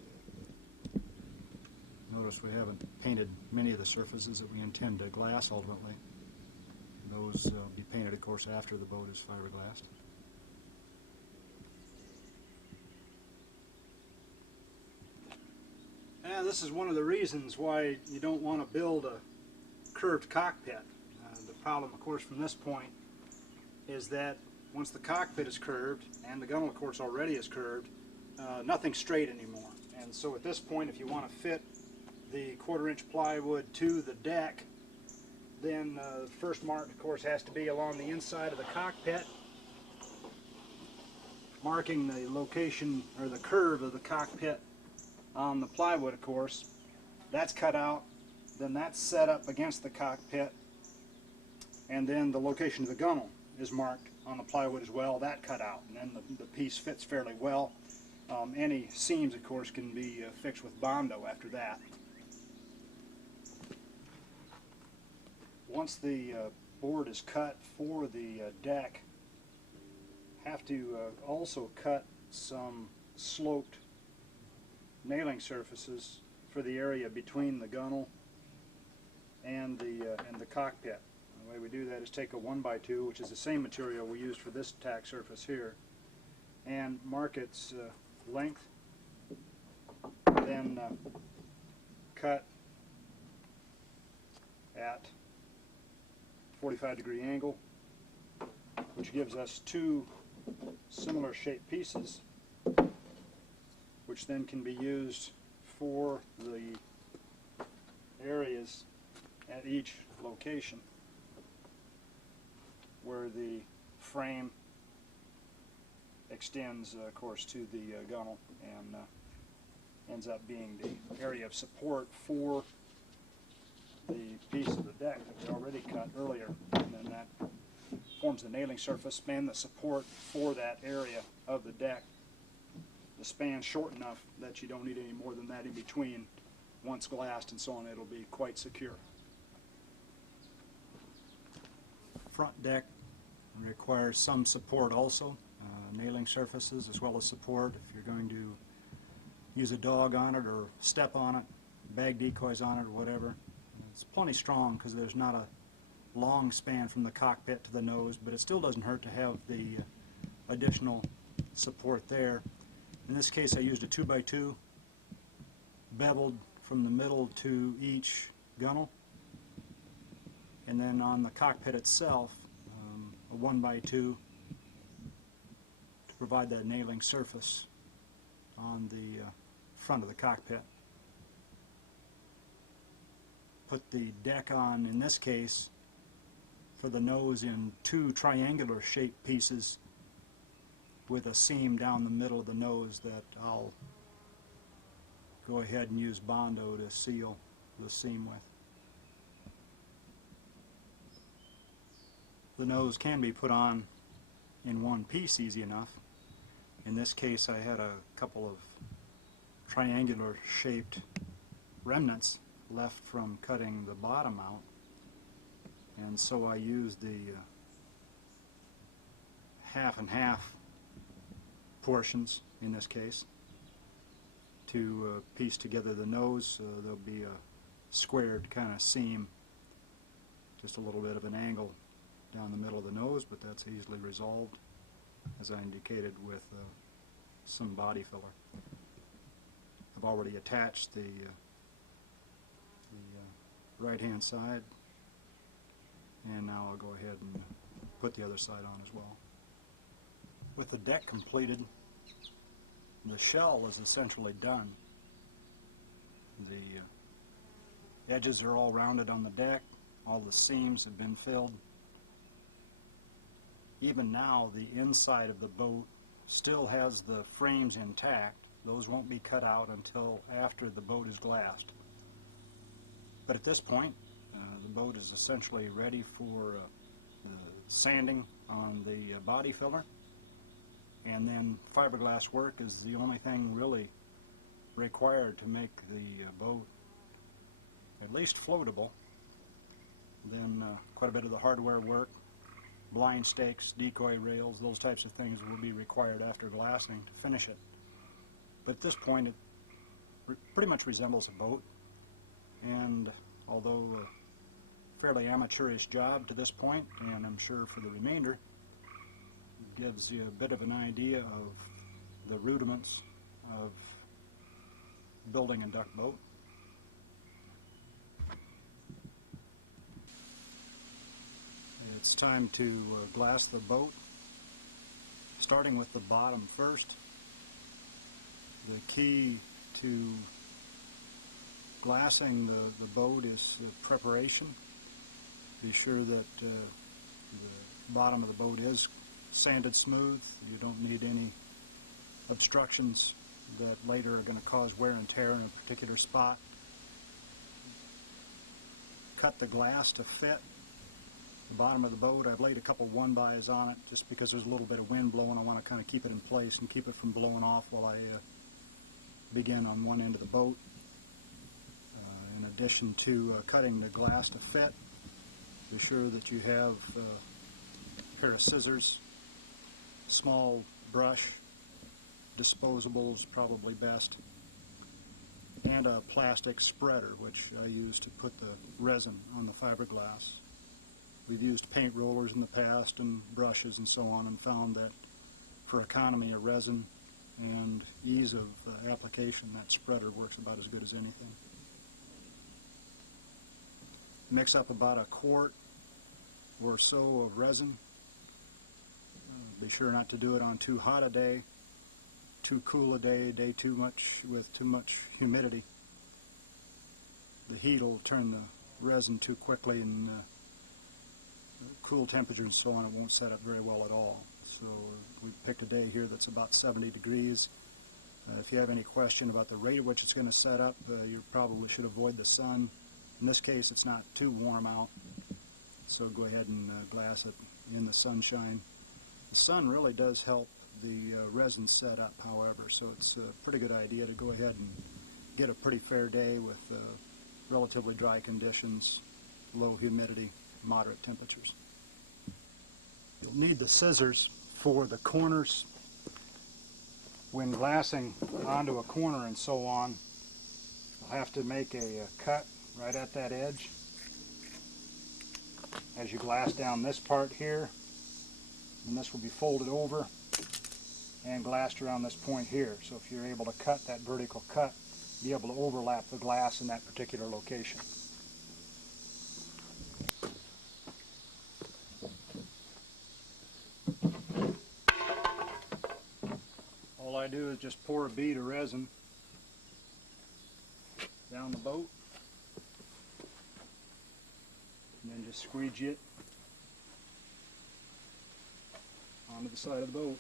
Notice we haven't painted many of the surfaces that we intend to glass ultimately. Those will be painted, of course, after the boat is fiberglassed. And this is one of the reasons why you don't want to build a curved cockpit. The problem, of course, from this point is that once the cockpit is curved, and the gunnel, of course, already is curved, nothing's straight anymore. And so at this point, if you want to fit the 1/4-inch plywood to the deck, then the first mark, of course, has to be along the inside of the cockpit, marking the location or the curve of the cockpit on the plywood, of course. That's cut out, then that's set up against the cockpit, and then the location of the gunnel is marked on the plywood as well. That cut out, and then the piece fits fairly well. Any seams, of course, can be fixed with Bondo after that. Once the board is cut for the deck, have to also cut some sloped nailing surfaces for the area between the gunnel and the cockpit. The way we do that is take a 1x2, which is the same material we used for this tack surface here, and mark its length, then cut at 45-degree angle, which gives us two similar shaped pieces, which then can be used for the areas at each location where the frame extends, of course, to the gunnel and ends up being the area of support for the piece of the deck that we already cut earlier, and then that forms the nailing surface and the support for that area of the deck. The span's short enough that you don't need any more than that in between. Once glassed and so on, it'll be quite secure. Front deck requires some support also, nailing surfaces as well as support if you're going to use a dog on it or step on it, bag decoys on it or whatever. It's plenty strong because there's not a long span from the cockpit to the nose, but it still doesn't hurt to have the additional support there. In this case I used a 2x2 beveled from the middle to each gunnel, and then on the cockpit itself a 1x2 to provide that nailing surface on the front of the cockpit. Put the deck on, in this case, for the nose in two triangular shaped pieces with a seam down the middle of the nose that I'll go ahead and use Bondo to seal the seam with. The nose can be put on in one piece easy enough. In this case I had a couple of triangular shaped remnants left from cutting the bottom out, and so I used the half and half portions in this case to piece together the nose. There'll be a squared kind of seam, just a little bit of an angle down the middle of the nose, but that's easily resolved, as I indicated, with some body filler. I've already attached the right hand side, and now I'll go ahead and put the other side on as well. With the deck completed, the shell is essentially done. The edges are all rounded on the deck, all the seams have been filled. Even now the inside of the boat still has the frames intact. Those won't be cut out until after the boat is glassed. But at this point the boat is essentially ready for the sanding on the body filler, and then fiberglass work is the only thing really required to make the boat at least floatable. Then quite a bit of the hardware work, blind stakes, decoy rails, those types of things will be required after glassing to finish it. But at this point it pretty much resembles a boat, and although a fairly amateurish job to this point, and I'm sure for the remainder, gives you a bit of an idea of the rudiments of building a duck boat. It's time to glass the boat, starting with the bottom first. The key to glassing the boat is the preparation. Be sure that the bottom of the boat is sanded smooth. You don't need any obstructions that later are going to cause wear and tear in a particular spot. Cut the glass to fit the bottom of the boat. I've laid a couple 1-bys on it just because there's a little bit of wind blowing. I want to kind of keep it in place and keep it from blowing off while I begin on one end of the boat. In addition to cutting the glass to fit, be sure that you have a pair of scissors, small brush, disposable is probably best, and a plastic spreader, which I use to put the resin on the fiberglass. We've used paint rollers in the past and brushes and so on, and found that for economy of resin and ease of application, that spreader works about as good as anything. Mix up about a quart or so of resin. Be sure not to do it on too hot a day, too cool a day with too much humidity. The heat will turn the resin too quickly, and cool temperature and so on, it won't set up very well at all. So we picked a day here that's about 70 degrees. If you have any question about the rate at which it's going to set up, you probably should avoid the sun. In this case, it's not too warm out, so go ahead and glass it in the sunshine. The sun really does help the resin set up, however, so it's a pretty good idea to go ahead and get a pretty fair day with relatively dry conditions, low humidity, moderate temperatures. You'll need the scissors for the corners. When glassing onto a corner and so on, you'll have to make a cut right at that edge as you glass down this part here, and this will be folded over and glassed around this point here. So if you're able to cut that vertical cut, be able to overlap the glass in that particular location. All I do is just pour a bead of resin down the boat and then just squeegee it onto the side of the boat.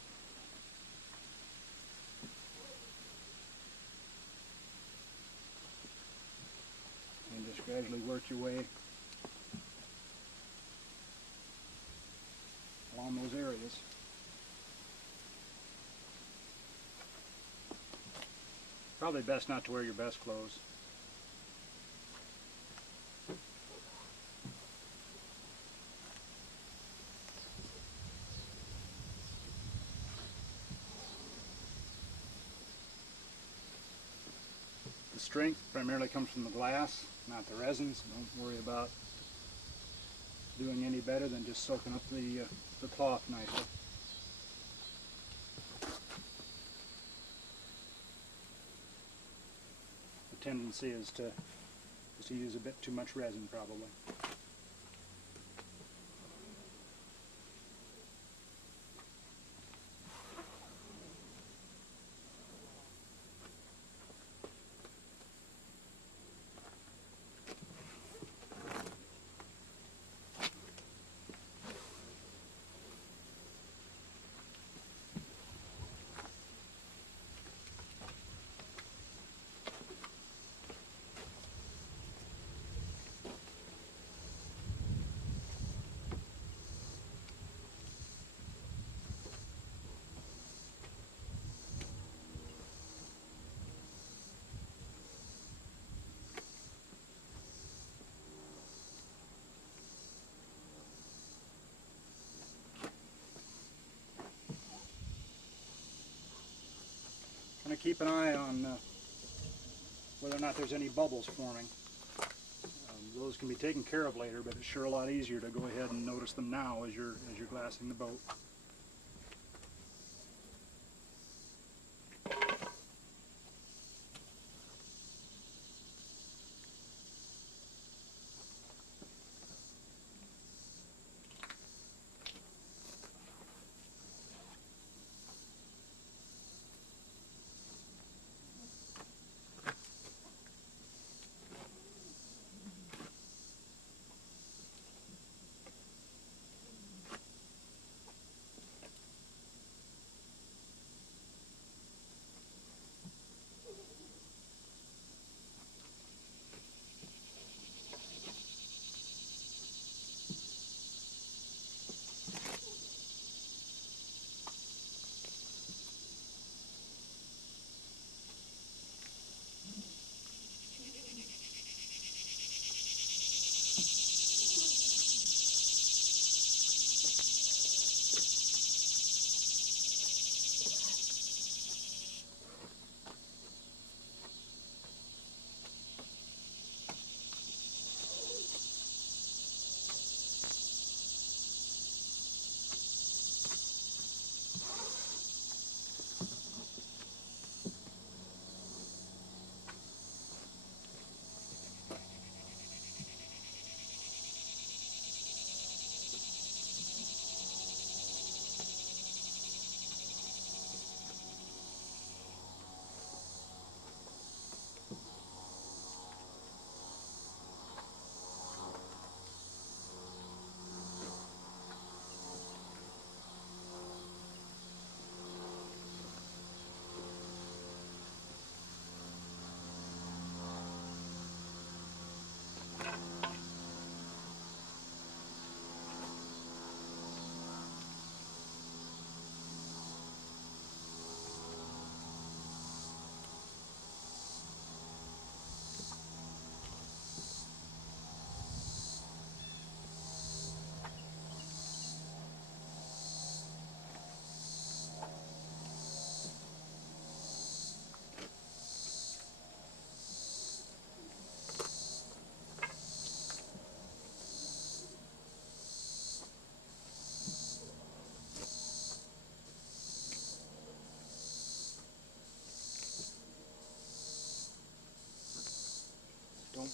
And just gradually work your way along those areas. Probably best not to wear your best clothes. The strength primarily comes from the glass, not the resins. Don't worry about doing any better than just soaking up the cloth nicely. The tendency is to use a bit too much resin, probably. Kind of keep an eye on whether or not there's any bubbles forming. Those can be taken care of later, but it's sure a lot easier to go ahead and notice them now as you're glassing the boat.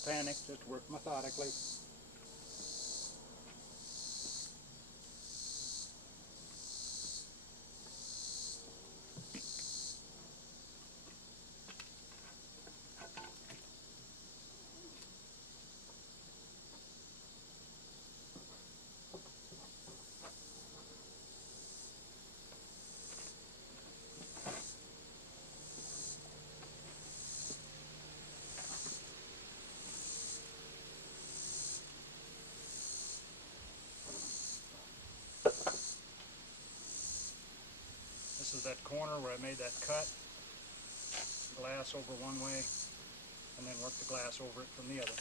Don't panic, just work methodically. This is that corner where I made that cut, glass over one way, and then work the glass over it from the other.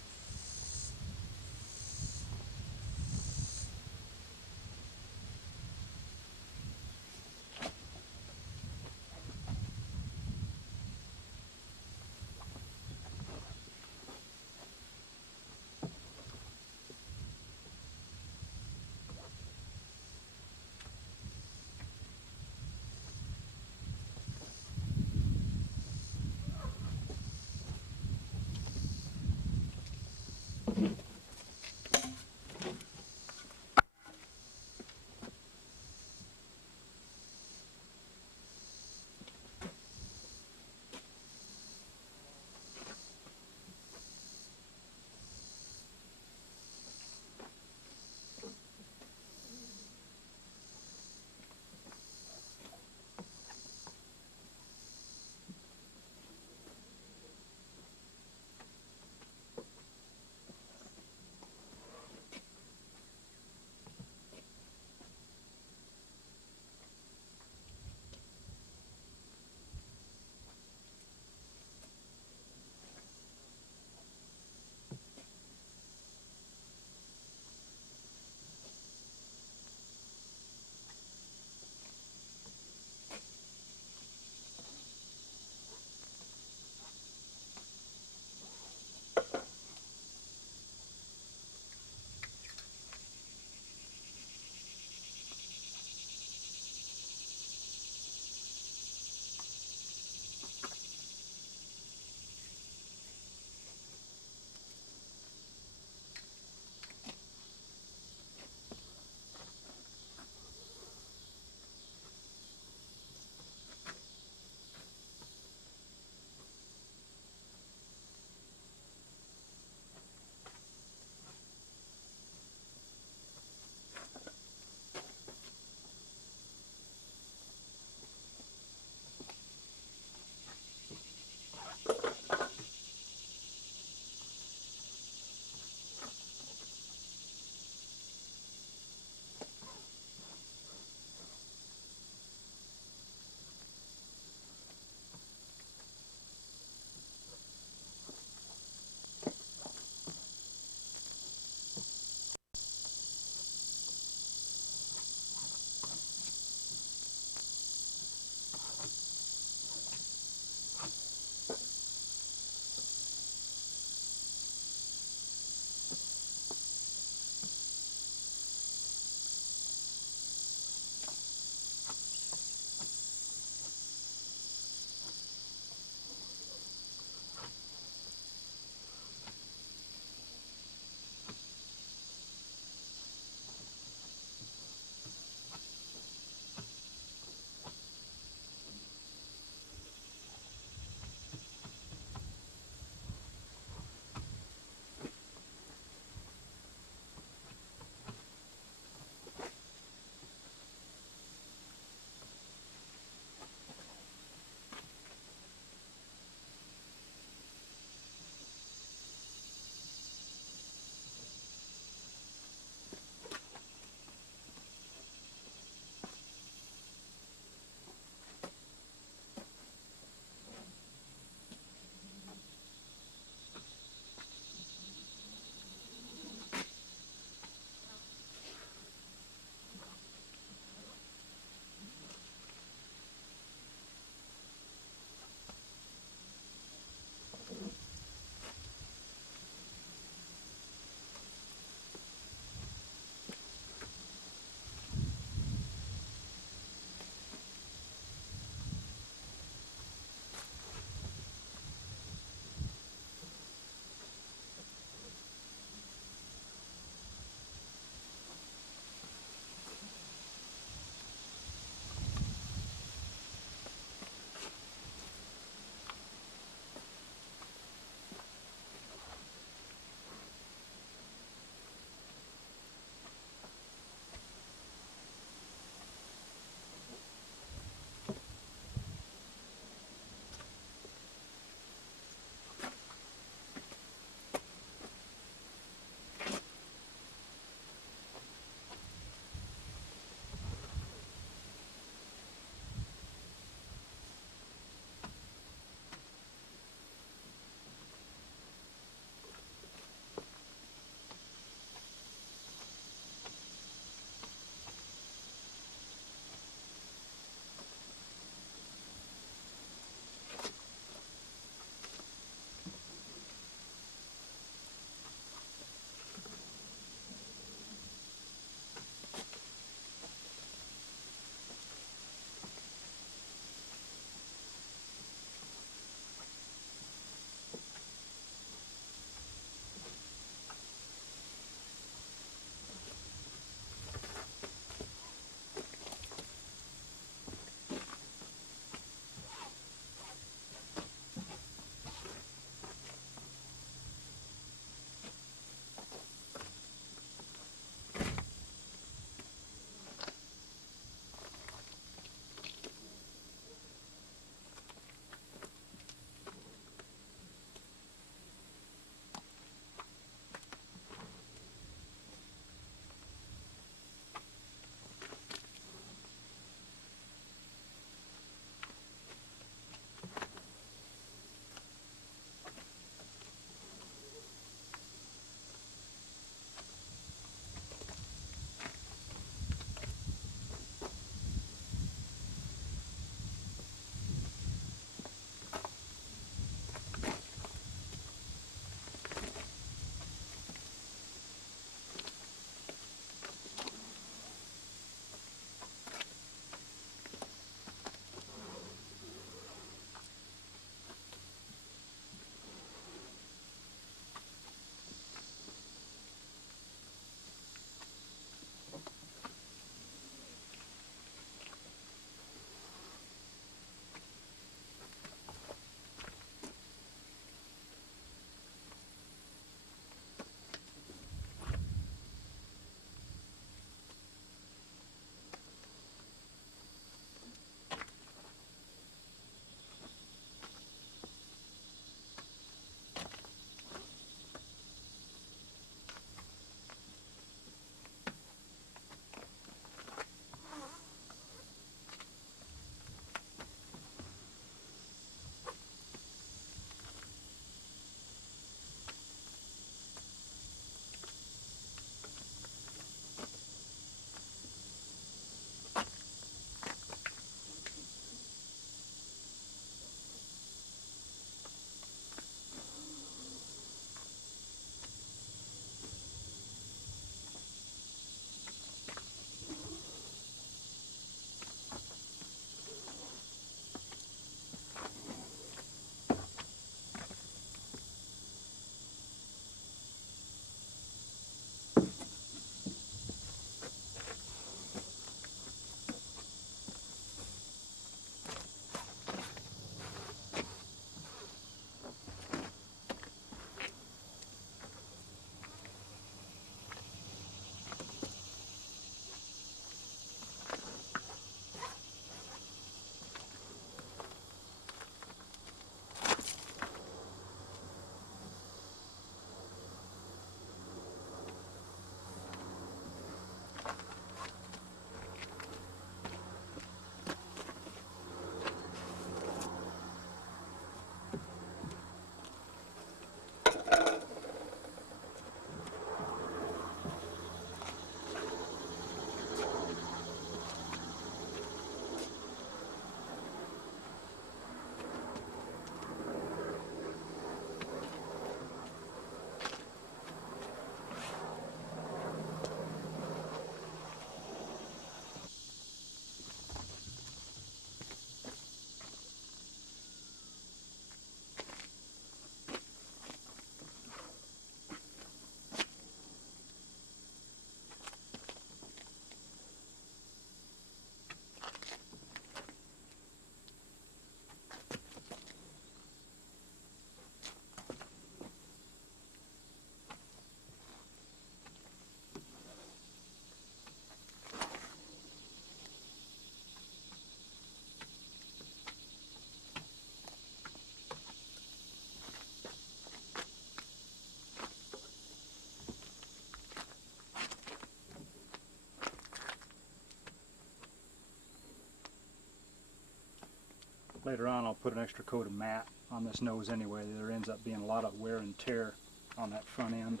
Later on I'll put an extra coat of matte on this nose anyway. There ends up being a lot of wear and tear on that front end.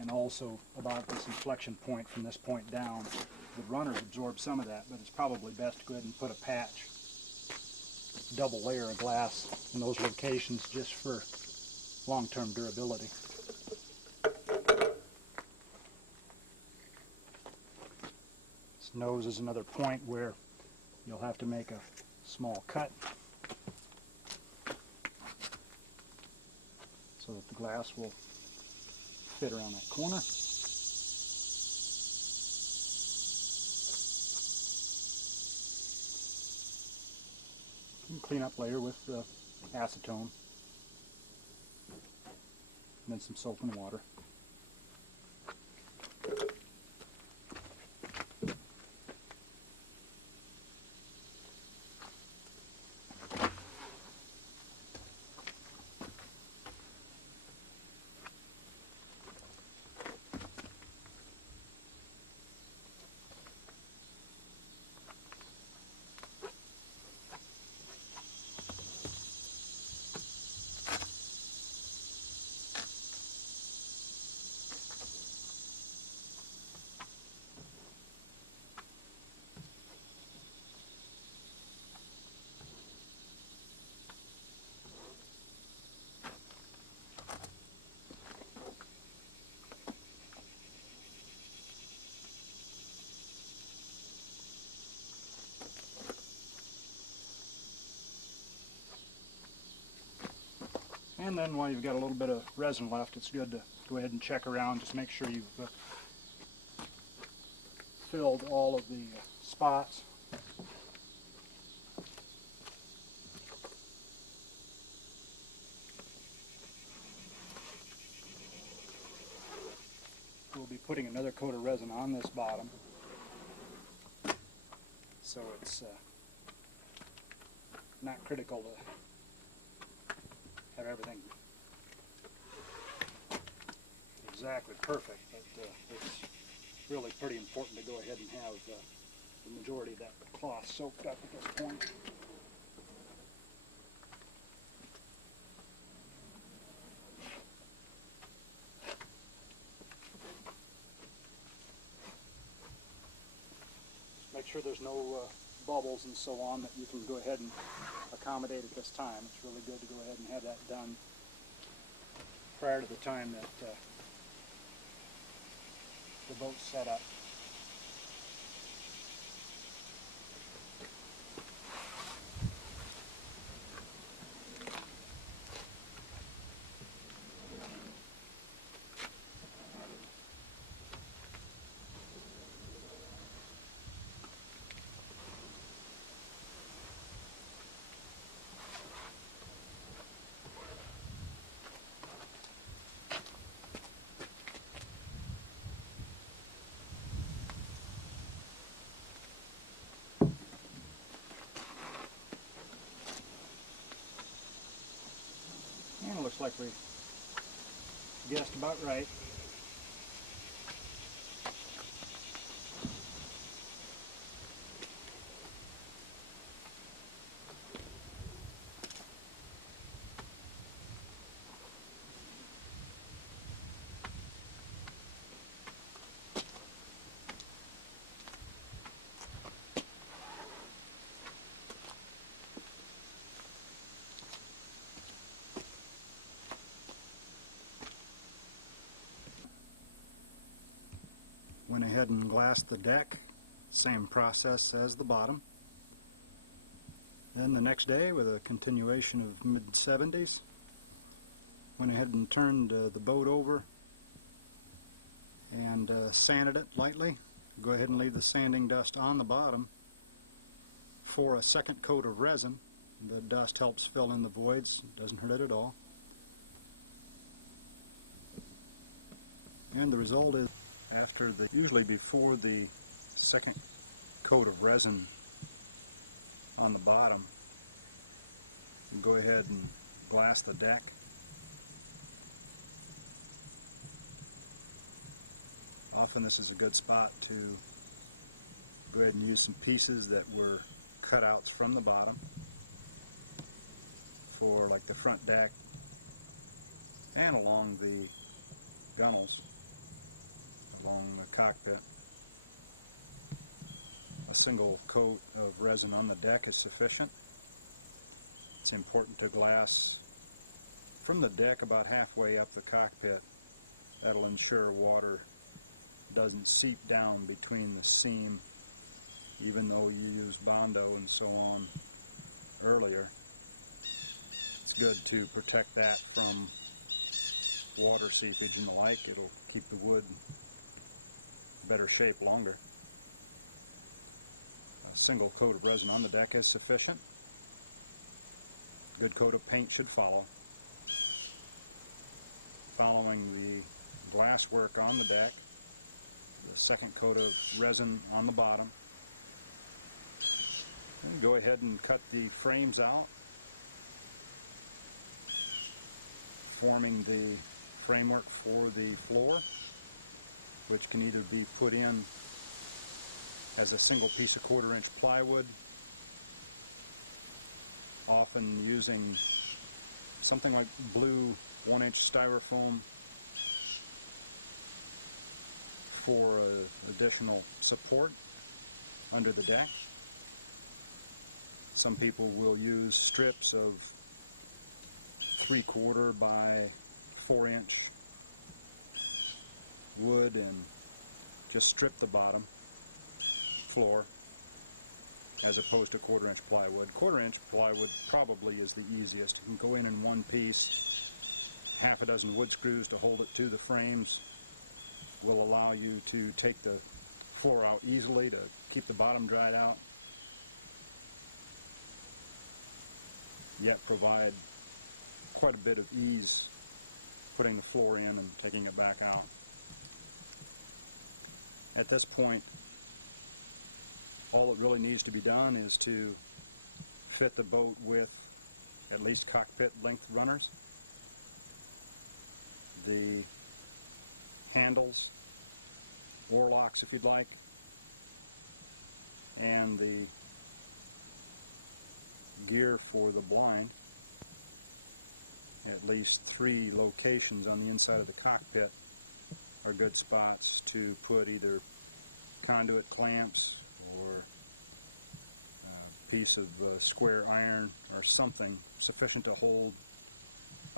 And also about this inflection point from this point down. The runners absorb some of that, but it's probably best to go ahead and put a patch, double layer of glass in those locations just for long-term durability. This nose is another point where you'll have to make a small cut so that the glass will fit around that corner. And clean up later with acetone, and then some soap and water. And then while you've got a little bit of resin left, it's good to go ahead and check around, just make sure you've filled all of the spots. We'll be putting another coat of resin on this bottom, so it's not critical to have everything exactly perfect, but it's really pretty important to go ahead and have the majority of that cloth soaked up at this point. Make sure there's no bubbles and so on that you can go ahead and accommodate at this time. It's really good to go ahead and have that done prior to the time that the boat's set up. And it looks like we guessed about right. Went ahead and glassed the deck, same process as the bottom. Then the next day, with a continuation of mid-70s, went ahead and turned the boat over and sanded it lightly. Go ahead and leave the sanding dust on the bottom for a second coat of resin. The dust helps fill in the voids, doesn't hurt it at all. And the result is, usually before the second coat of resin on the bottom, you go ahead and glass the deck. Often this is a good spot to go ahead and use some pieces that were cutouts from the bottom. for like the front deck and along the gunnels, along the cockpit. A single coat of resin on the deck is sufficient. It's important to glass from the deck about halfway up the cockpit. That'll ensure water doesn't seep down between the seam, even though you use Bondo and so on earlier. It's good to protect that from water seepage and the like. It'll keep the wood better shape longer. A single coat of resin on the deck is sufficient. A good coat of paint should follow. Following the glass work on the deck, the second coat of resin on the bottom. And go ahead and cut the frames out, forming the framework for the floor, which can either be put in as a single piece of 1/4-inch plywood, often using something like blue 1-inch styrofoam for additional support under the deck. Some people will use strips of 3/4 by 4-inch wood and just strip the bottom floor, as opposed to 1/4-inch plywood. 1/4-inch plywood probably is the easiest. You can go in one piece. Half a dozen wood screws to hold it to the frames will allow you to take the floor out easily to keep the bottom dried out, yet provide quite a bit of ease putting the floor in and taking it back out. At this point, all that really needs to be done is to fit the boat with at least cockpit length runners. The handles, oarlocks if you'd like, and the gear for the blind. At least 3 locations on the inside of the cockpit are good spots to put either conduit clamps or a piece of square iron or something sufficient to hold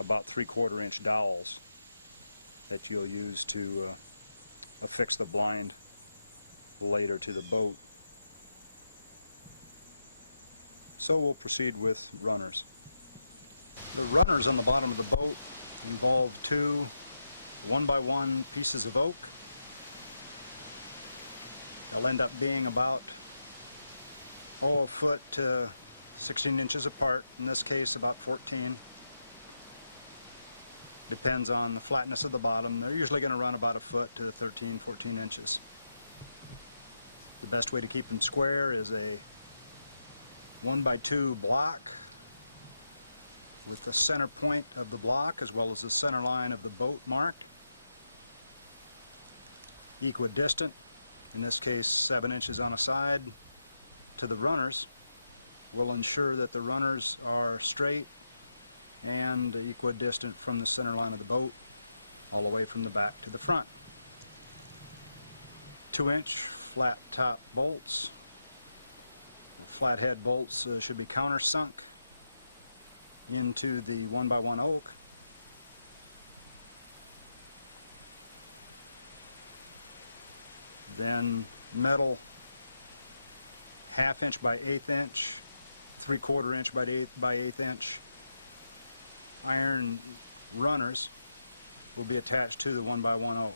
about 3/4-inch dowels that you'll use to affix the blind later to the boat. So we'll proceed with runners. The runners on the bottom of the boat involve 2 1x1 pieces of oak. They'll end up being about a foot to 16 inches apart. In this case, about 14. Depends on the flatness of the bottom. They're usually going to run about a foot to 13, 14 inches. The best way to keep them square is a 1x2 block with the center point of the block as well as the center line of the boat marked. Equidistant, in this case 7 inches on a side, to the runners will ensure that the runners are straight and equidistant from the center line of the boat all the way from the back to the front. 2-inch flat top bolts. The flathead bolts should be countersunk into the 1x1 oak. Then metal 1/2 inch by 1/8 inch, 3/4 inch by 1/8 inch iron runners will be attached to the 1x1 oak.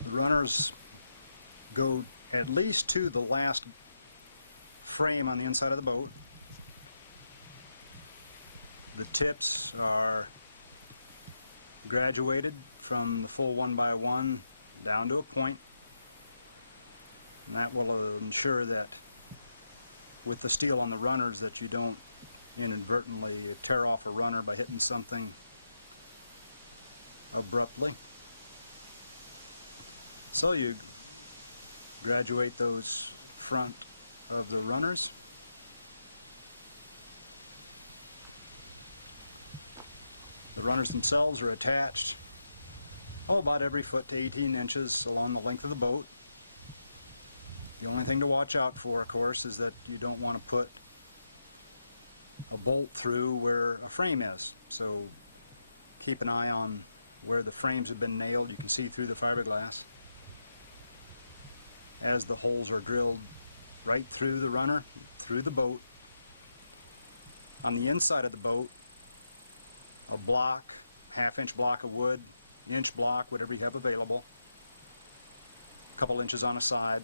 The runners go at least to the last frame on the inside of the boat. The tips are graduated from the full 1x1 down to a point, and that will ensure that with the steel on the runners that you don't inadvertently tear off a runner by hitting something abruptly. So you graduate those front of the runners runners themselves are attached about every foot to 18 inches along the length of the boat. The only thing to watch out for, of course, is that you don't want to put a bolt through where a frame is. So keep an eye on where the frames have been nailed. You can see through the fiberglass as the holes are drilled right through the runner, through the boat. On the inside of the boat, a block, half-inch block of wood, inch block, whatever you have available, a couple inches on a side,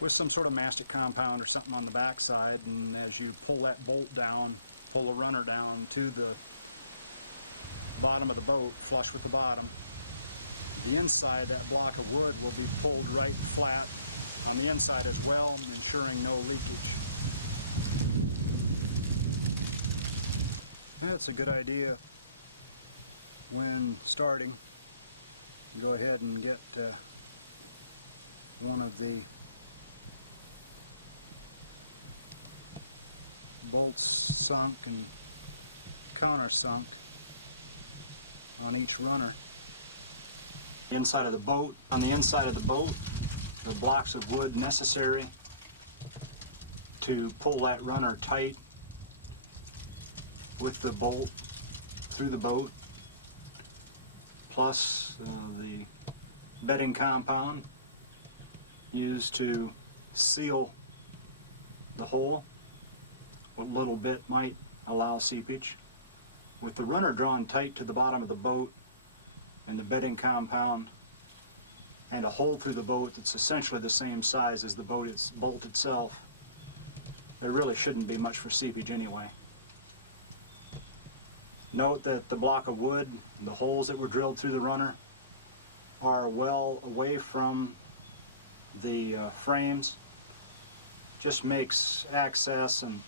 with some sort of mastic compound or something on the back side, and as you pull that bolt down, pull the runner down to the bottom of the boat, flush with the bottom, the inside, that block of wood will be pulled right flat on the inside as well, ensuring no leakage. That's a good idea when starting. Go ahead and get one of the bolts sunk and countersunk on each runner. Inside of the boat, on the inside of the boat, the blocks of wood necessary to pull that runner tight with the bolt through the boat, plus the bedding compound used to seal the hole. A little bit might allow seepage. With the runner drawn tight to the bottom of the boat and the bedding compound and a hole through the boat that's essentially the same size as the bolt itself, there really shouldn't be much for seepage anyway. Note that the block of wood, the holes that were drilled through the runner, are well away from the frames. Just makes access and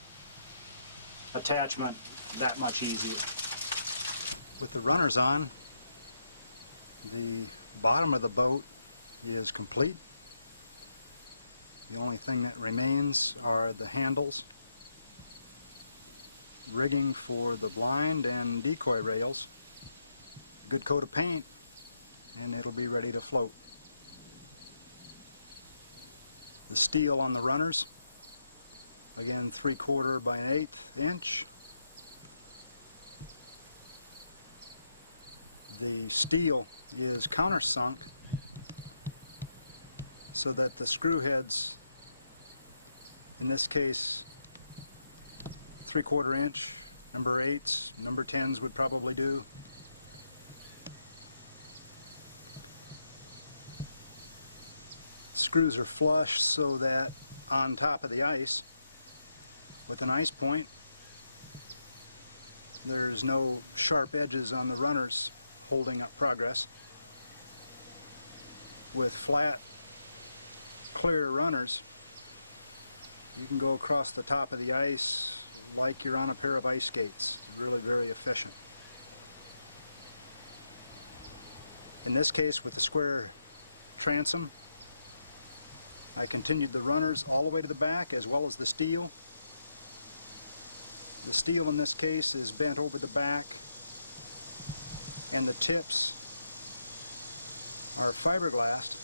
attachment that much easier. With the runners on, the bottom of the boat is complete. The only thing that remains are the handles, rigging for the blind and decoy rails, good coat of paint, and it'll be ready to float. The steel on the runners, again 3/4 by 1/8 inch. The steel is countersunk so that the screw heads, in this case 3/4 inch, number 8s, number 10s would probably do. Screws are flush so that on top of the ice, with an ice point, there's no sharp edges on the runners holding up progress. With flat, clear runners, you can go across the top of the ice like you're on a pair of ice skates. Really very efficient. In this case, with the square transom, I continued the runners all the way to the back, as well as the steel. The steel in this case is bent over the back, and the tips are fiberglassed.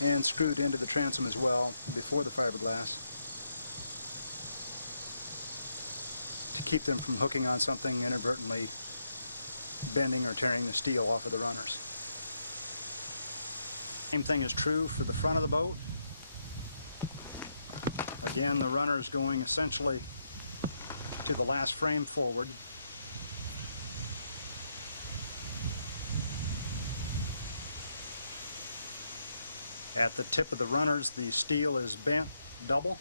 And screwed into the transom as well before the fiberglass, to keep them from hooking on something, inadvertently bending or tearing the steel off of the runners. Same thing is true for the front of the boat. Again, the runner is going essentially to the last frame forward. At the tip of the runners, the steel is bent double.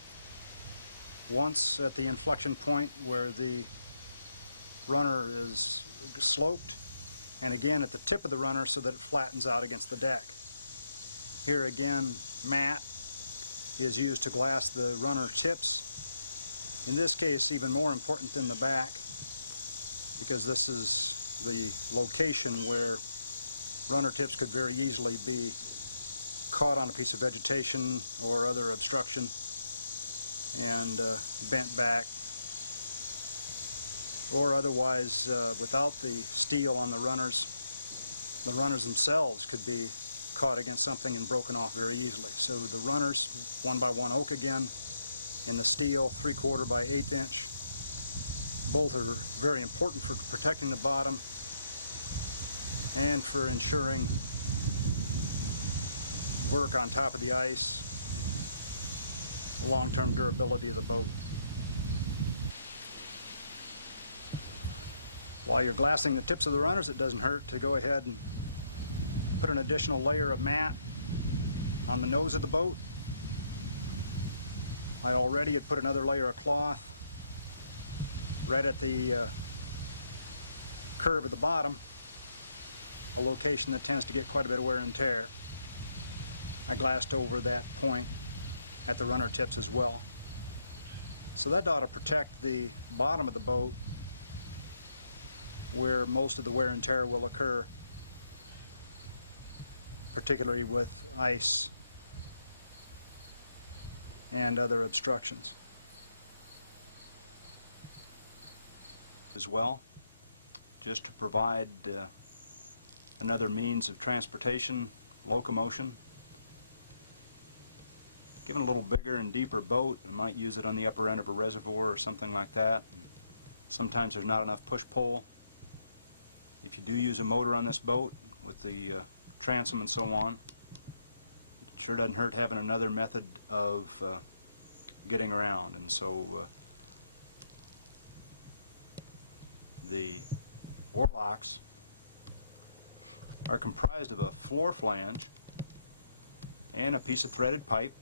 Once at the inflection point where the runner is sloped, and again at the tip of the runner so that it flattens out against the deck. Here again, mat is used to glass the runner tips. In this case, even more important than the back, because this is the location where runner tips could very easily be caught on a piece of vegetation or other obstruction. and bent back, or otherwise without the steel on the runners themselves could be caught against something and broken off very easily. So the runners, 1x1 oak again, and the steel 3/4 by 1/8 inch. Both are very important for protecting the bottom and for ensuring work on top of the ice, long-term durability of the boat. While you're glassing the tips of the runners, it doesn't hurt to go ahead and put an additional layer of mat on the nose of the boat. I already had put another layer of cloth right at the curve at the bottom, a location that tends to get quite a bit of wear and tear. I glassed over that point at the runner tips as well. So that ought to protect the bottom of the boat where most of the wear and tear will occur, particularly with ice and other obstructions. As well, just to provide another means of transportation, locomotion. Given a little bigger and deeper boat, you might use it on the upper end of a reservoir or something like that. Sometimes there's not enough push-pull. If you do use a motor on this boat with the transom and so on, it sure doesn't hurt having another method of getting around. And so the oarlocks are comprised of a floor flange and a piece of threaded pipe,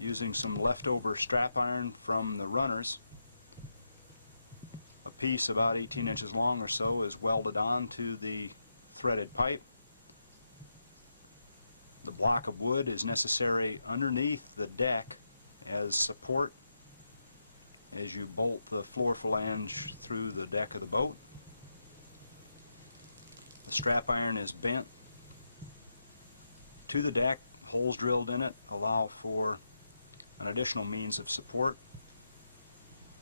using some leftover strap iron from the runners. A piece about 18 inches long or so is welded onto the threaded pipe. The block of wood is necessary underneath the deck as support as you bolt the floor flange through the deck of the boat. The strap iron is bent to the deck, holes drilled in it allow for an additional means of support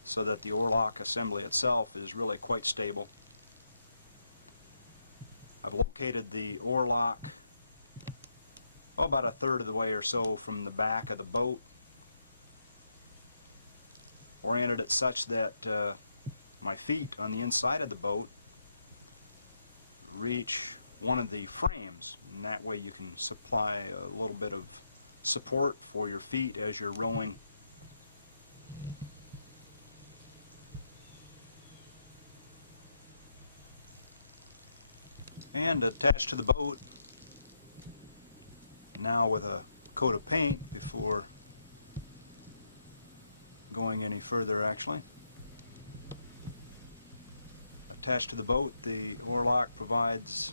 so that the oarlock assembly itself is really quite stable. I've located the oarlock about 1/3 of the way or so from the back of the boat, oriented it such that my feet on the inside of the boat reach one of the frames, and that way you can supply a little bit of support for your feet as you're rowing. And attached to the boat now with a coat of paint before going any further actually. Attached to the boat, the oarlock provides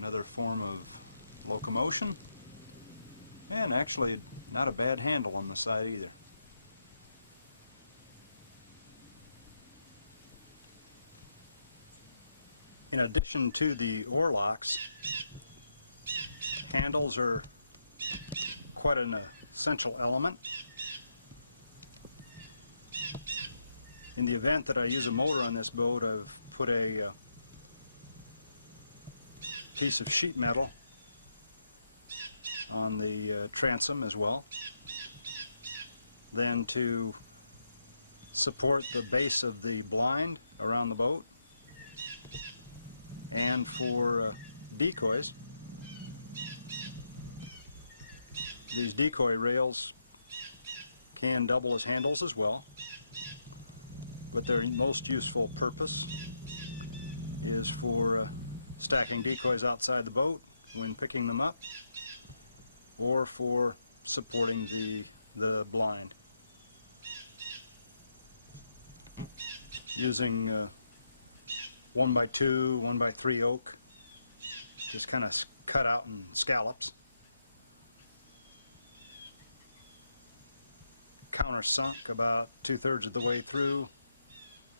another form of locomotion, and actually not a bad handle on the side either. In addition to the oarlocks, handles are quite an essential element. In the event that I use a motor on this boat, I've put a piece of sheet metal on the transom as well. Then to support the base of the blind around the boat, and for decoys, these decoy rails can double as handles as well, but their most useful purpose is for stacking decoys outside the boat when picking them up, or for supporting the blind. Using 1x2, 1x3 oak, just kind of cut out in scallops. Countersunk about 2/3 of the way through,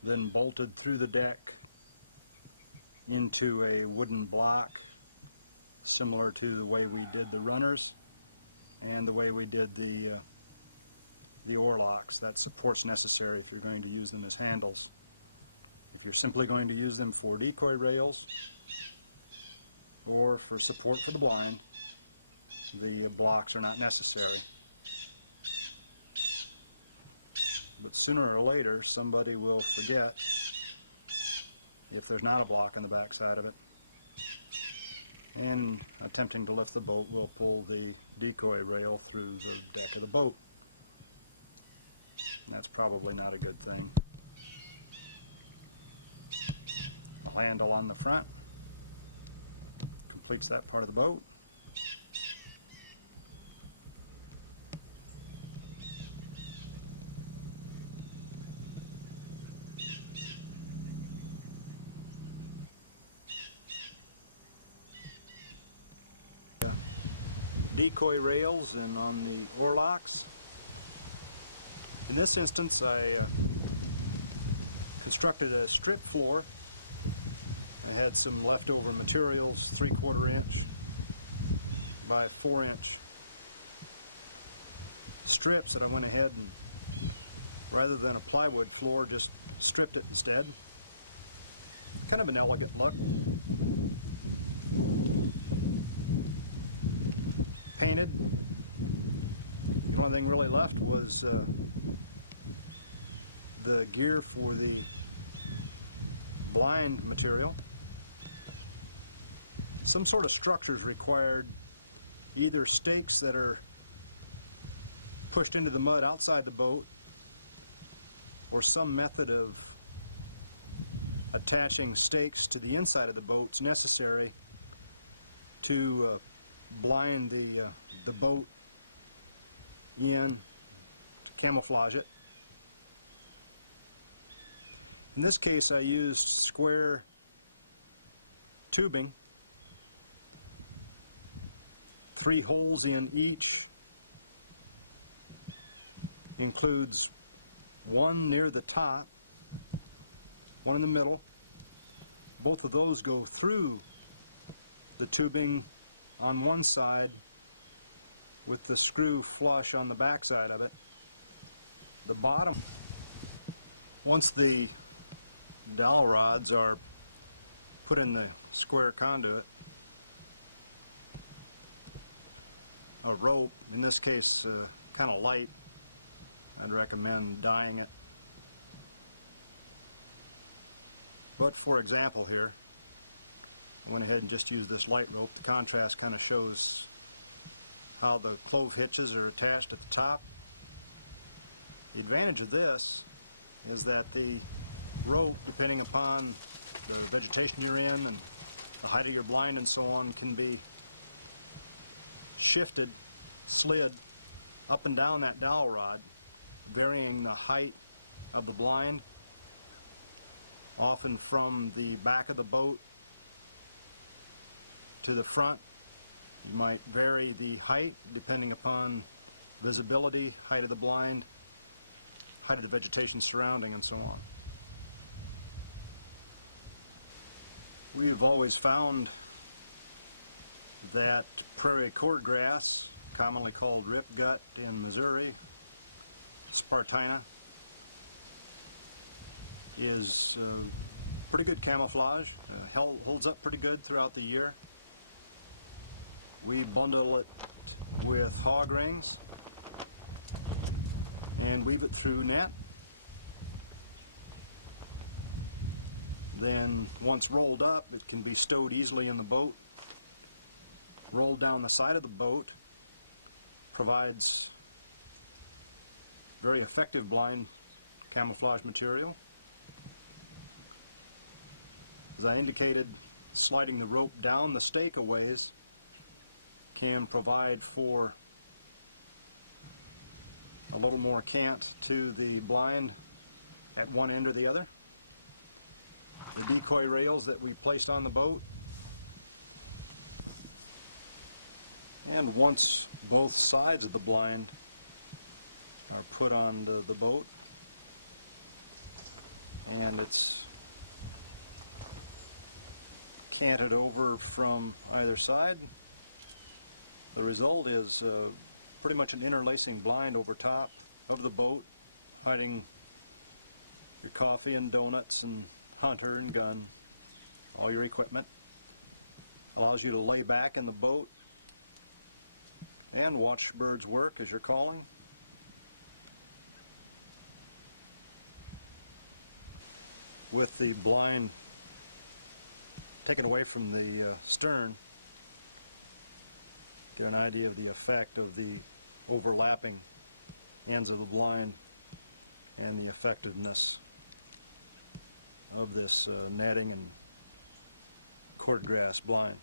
then bolted through the deck into a wooden block similar to the way we did the runners, and the way we did the oar locks. That support's necessary if you're going to use them as handles. If you're simply going to use them for decoy rails or for support for the blind, the blocks are not necessary. But sooner or later, somebody will forget, if there's not a block on the back side of it, and attempting to lift the boat will pull the decoy rail through the deck of the boat. And that's probably not a good thing. The handle on the front completes that part of the boat. Decoy rails and on the oar locks. In this instance, I constructed a strip floor. I had some leftover materials, 3/4 inch by 4 inch strips that I went ahead and, rather than a plywood floor, just stripped it instead. Kind of an elegant look. Painted. The only thing really left was the gear for the blind material. Some sort of structure is required, either stakes that are pushed into the mud outside the boat, or some method of attaching stakes to the inside of the boat is necessary to blind the boat in, to camouflage it. In this case, I used square tubing, 3 holes in each. Includes one near the top, one in the middle. Both of those go through the tubing on one side with the screw flush on the back side of it. The bottom, once the dowel rods are put in the square conduit, a rope, in this case kind of light, I'd recommend dyeing it. But for example here, I went ahead and just used this light rope. The contrast kind of shows how the clove hitches are attached at the top. The advantage of this is that the rope, depending upon the vegetation you're in and the height of your blind and so on, can be shifted, slid up and down that dowel rod, varying the height of the blind, often from the back of the boat to the front. You might vary the height depending upon visibility, height of the blind, height of the vegetation surrounding, and so on. We've always found that prairie cordgrass, commonly called ripgut in Missouri, spartina, is pretty good camouflage. Holds up pretty good throughout the year. We bundle it with hog rings and weave it through net. Then once rolled up, it can be stowed easily in the boat. Rolled down the side of the boat, provides very effective blind camouflage material. As I indicated, sliding the rope down the stake a ways can provide for a little more cant to the blind at one end or the other. The decoy rails that we placed on the boat, and once both sides of the blind are put on the boat and it's canted over from either side, the result is pretty much an interlacing blind over top of the boat, hiding your coffee and donuts and hunter and gun, all your equipment. Allows you to lay back in the boat and watch birds work as you're calling. With the blind taken away from the stern, get an idea of the effect of the overlapping ends of the blind and the effectiveness of this netting and cordgrass blind.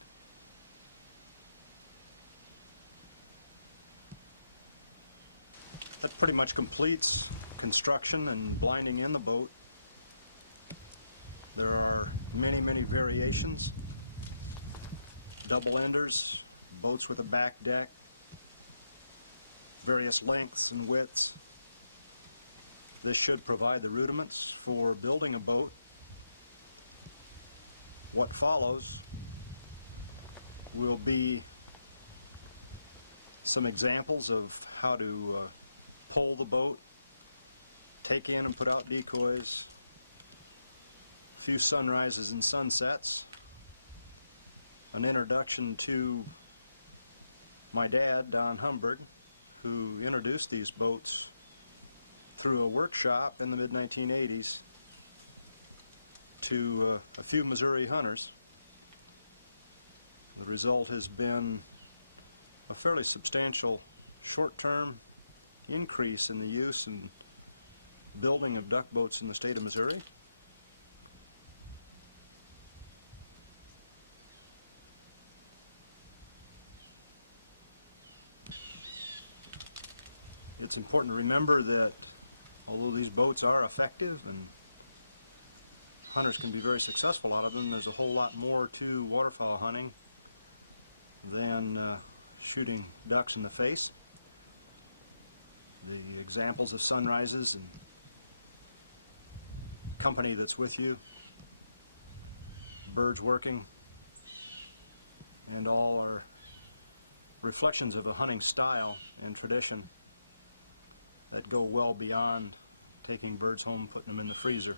That pretty much completes construction and blinding in the boat. There are many, many variations. Double enders, boats with a back deck, various lengths and widths. This should provide the rudiments for building a boat. What follows will be some examples of how to pull the boat, take in and put out decoys, a few sunrises and sunsets, an introduction to my dad, Don Humburg, who introduced these boats through a workshop in the mid-1980s to a few Missouri hunters. The result has been a fairly substantial short-term increase in the use and building of duck boats in the state of Missouri. It's important to remember that although these boats are effective and hunters can be very successful out of them, there's a whole lot more to waterfowl hunting than shooting ducks in the face. The examples of sunrises and company that's with you, birds working, and all are reflections of a hunting style and tradition that go well beyond taking birds home and putting them in the freezer.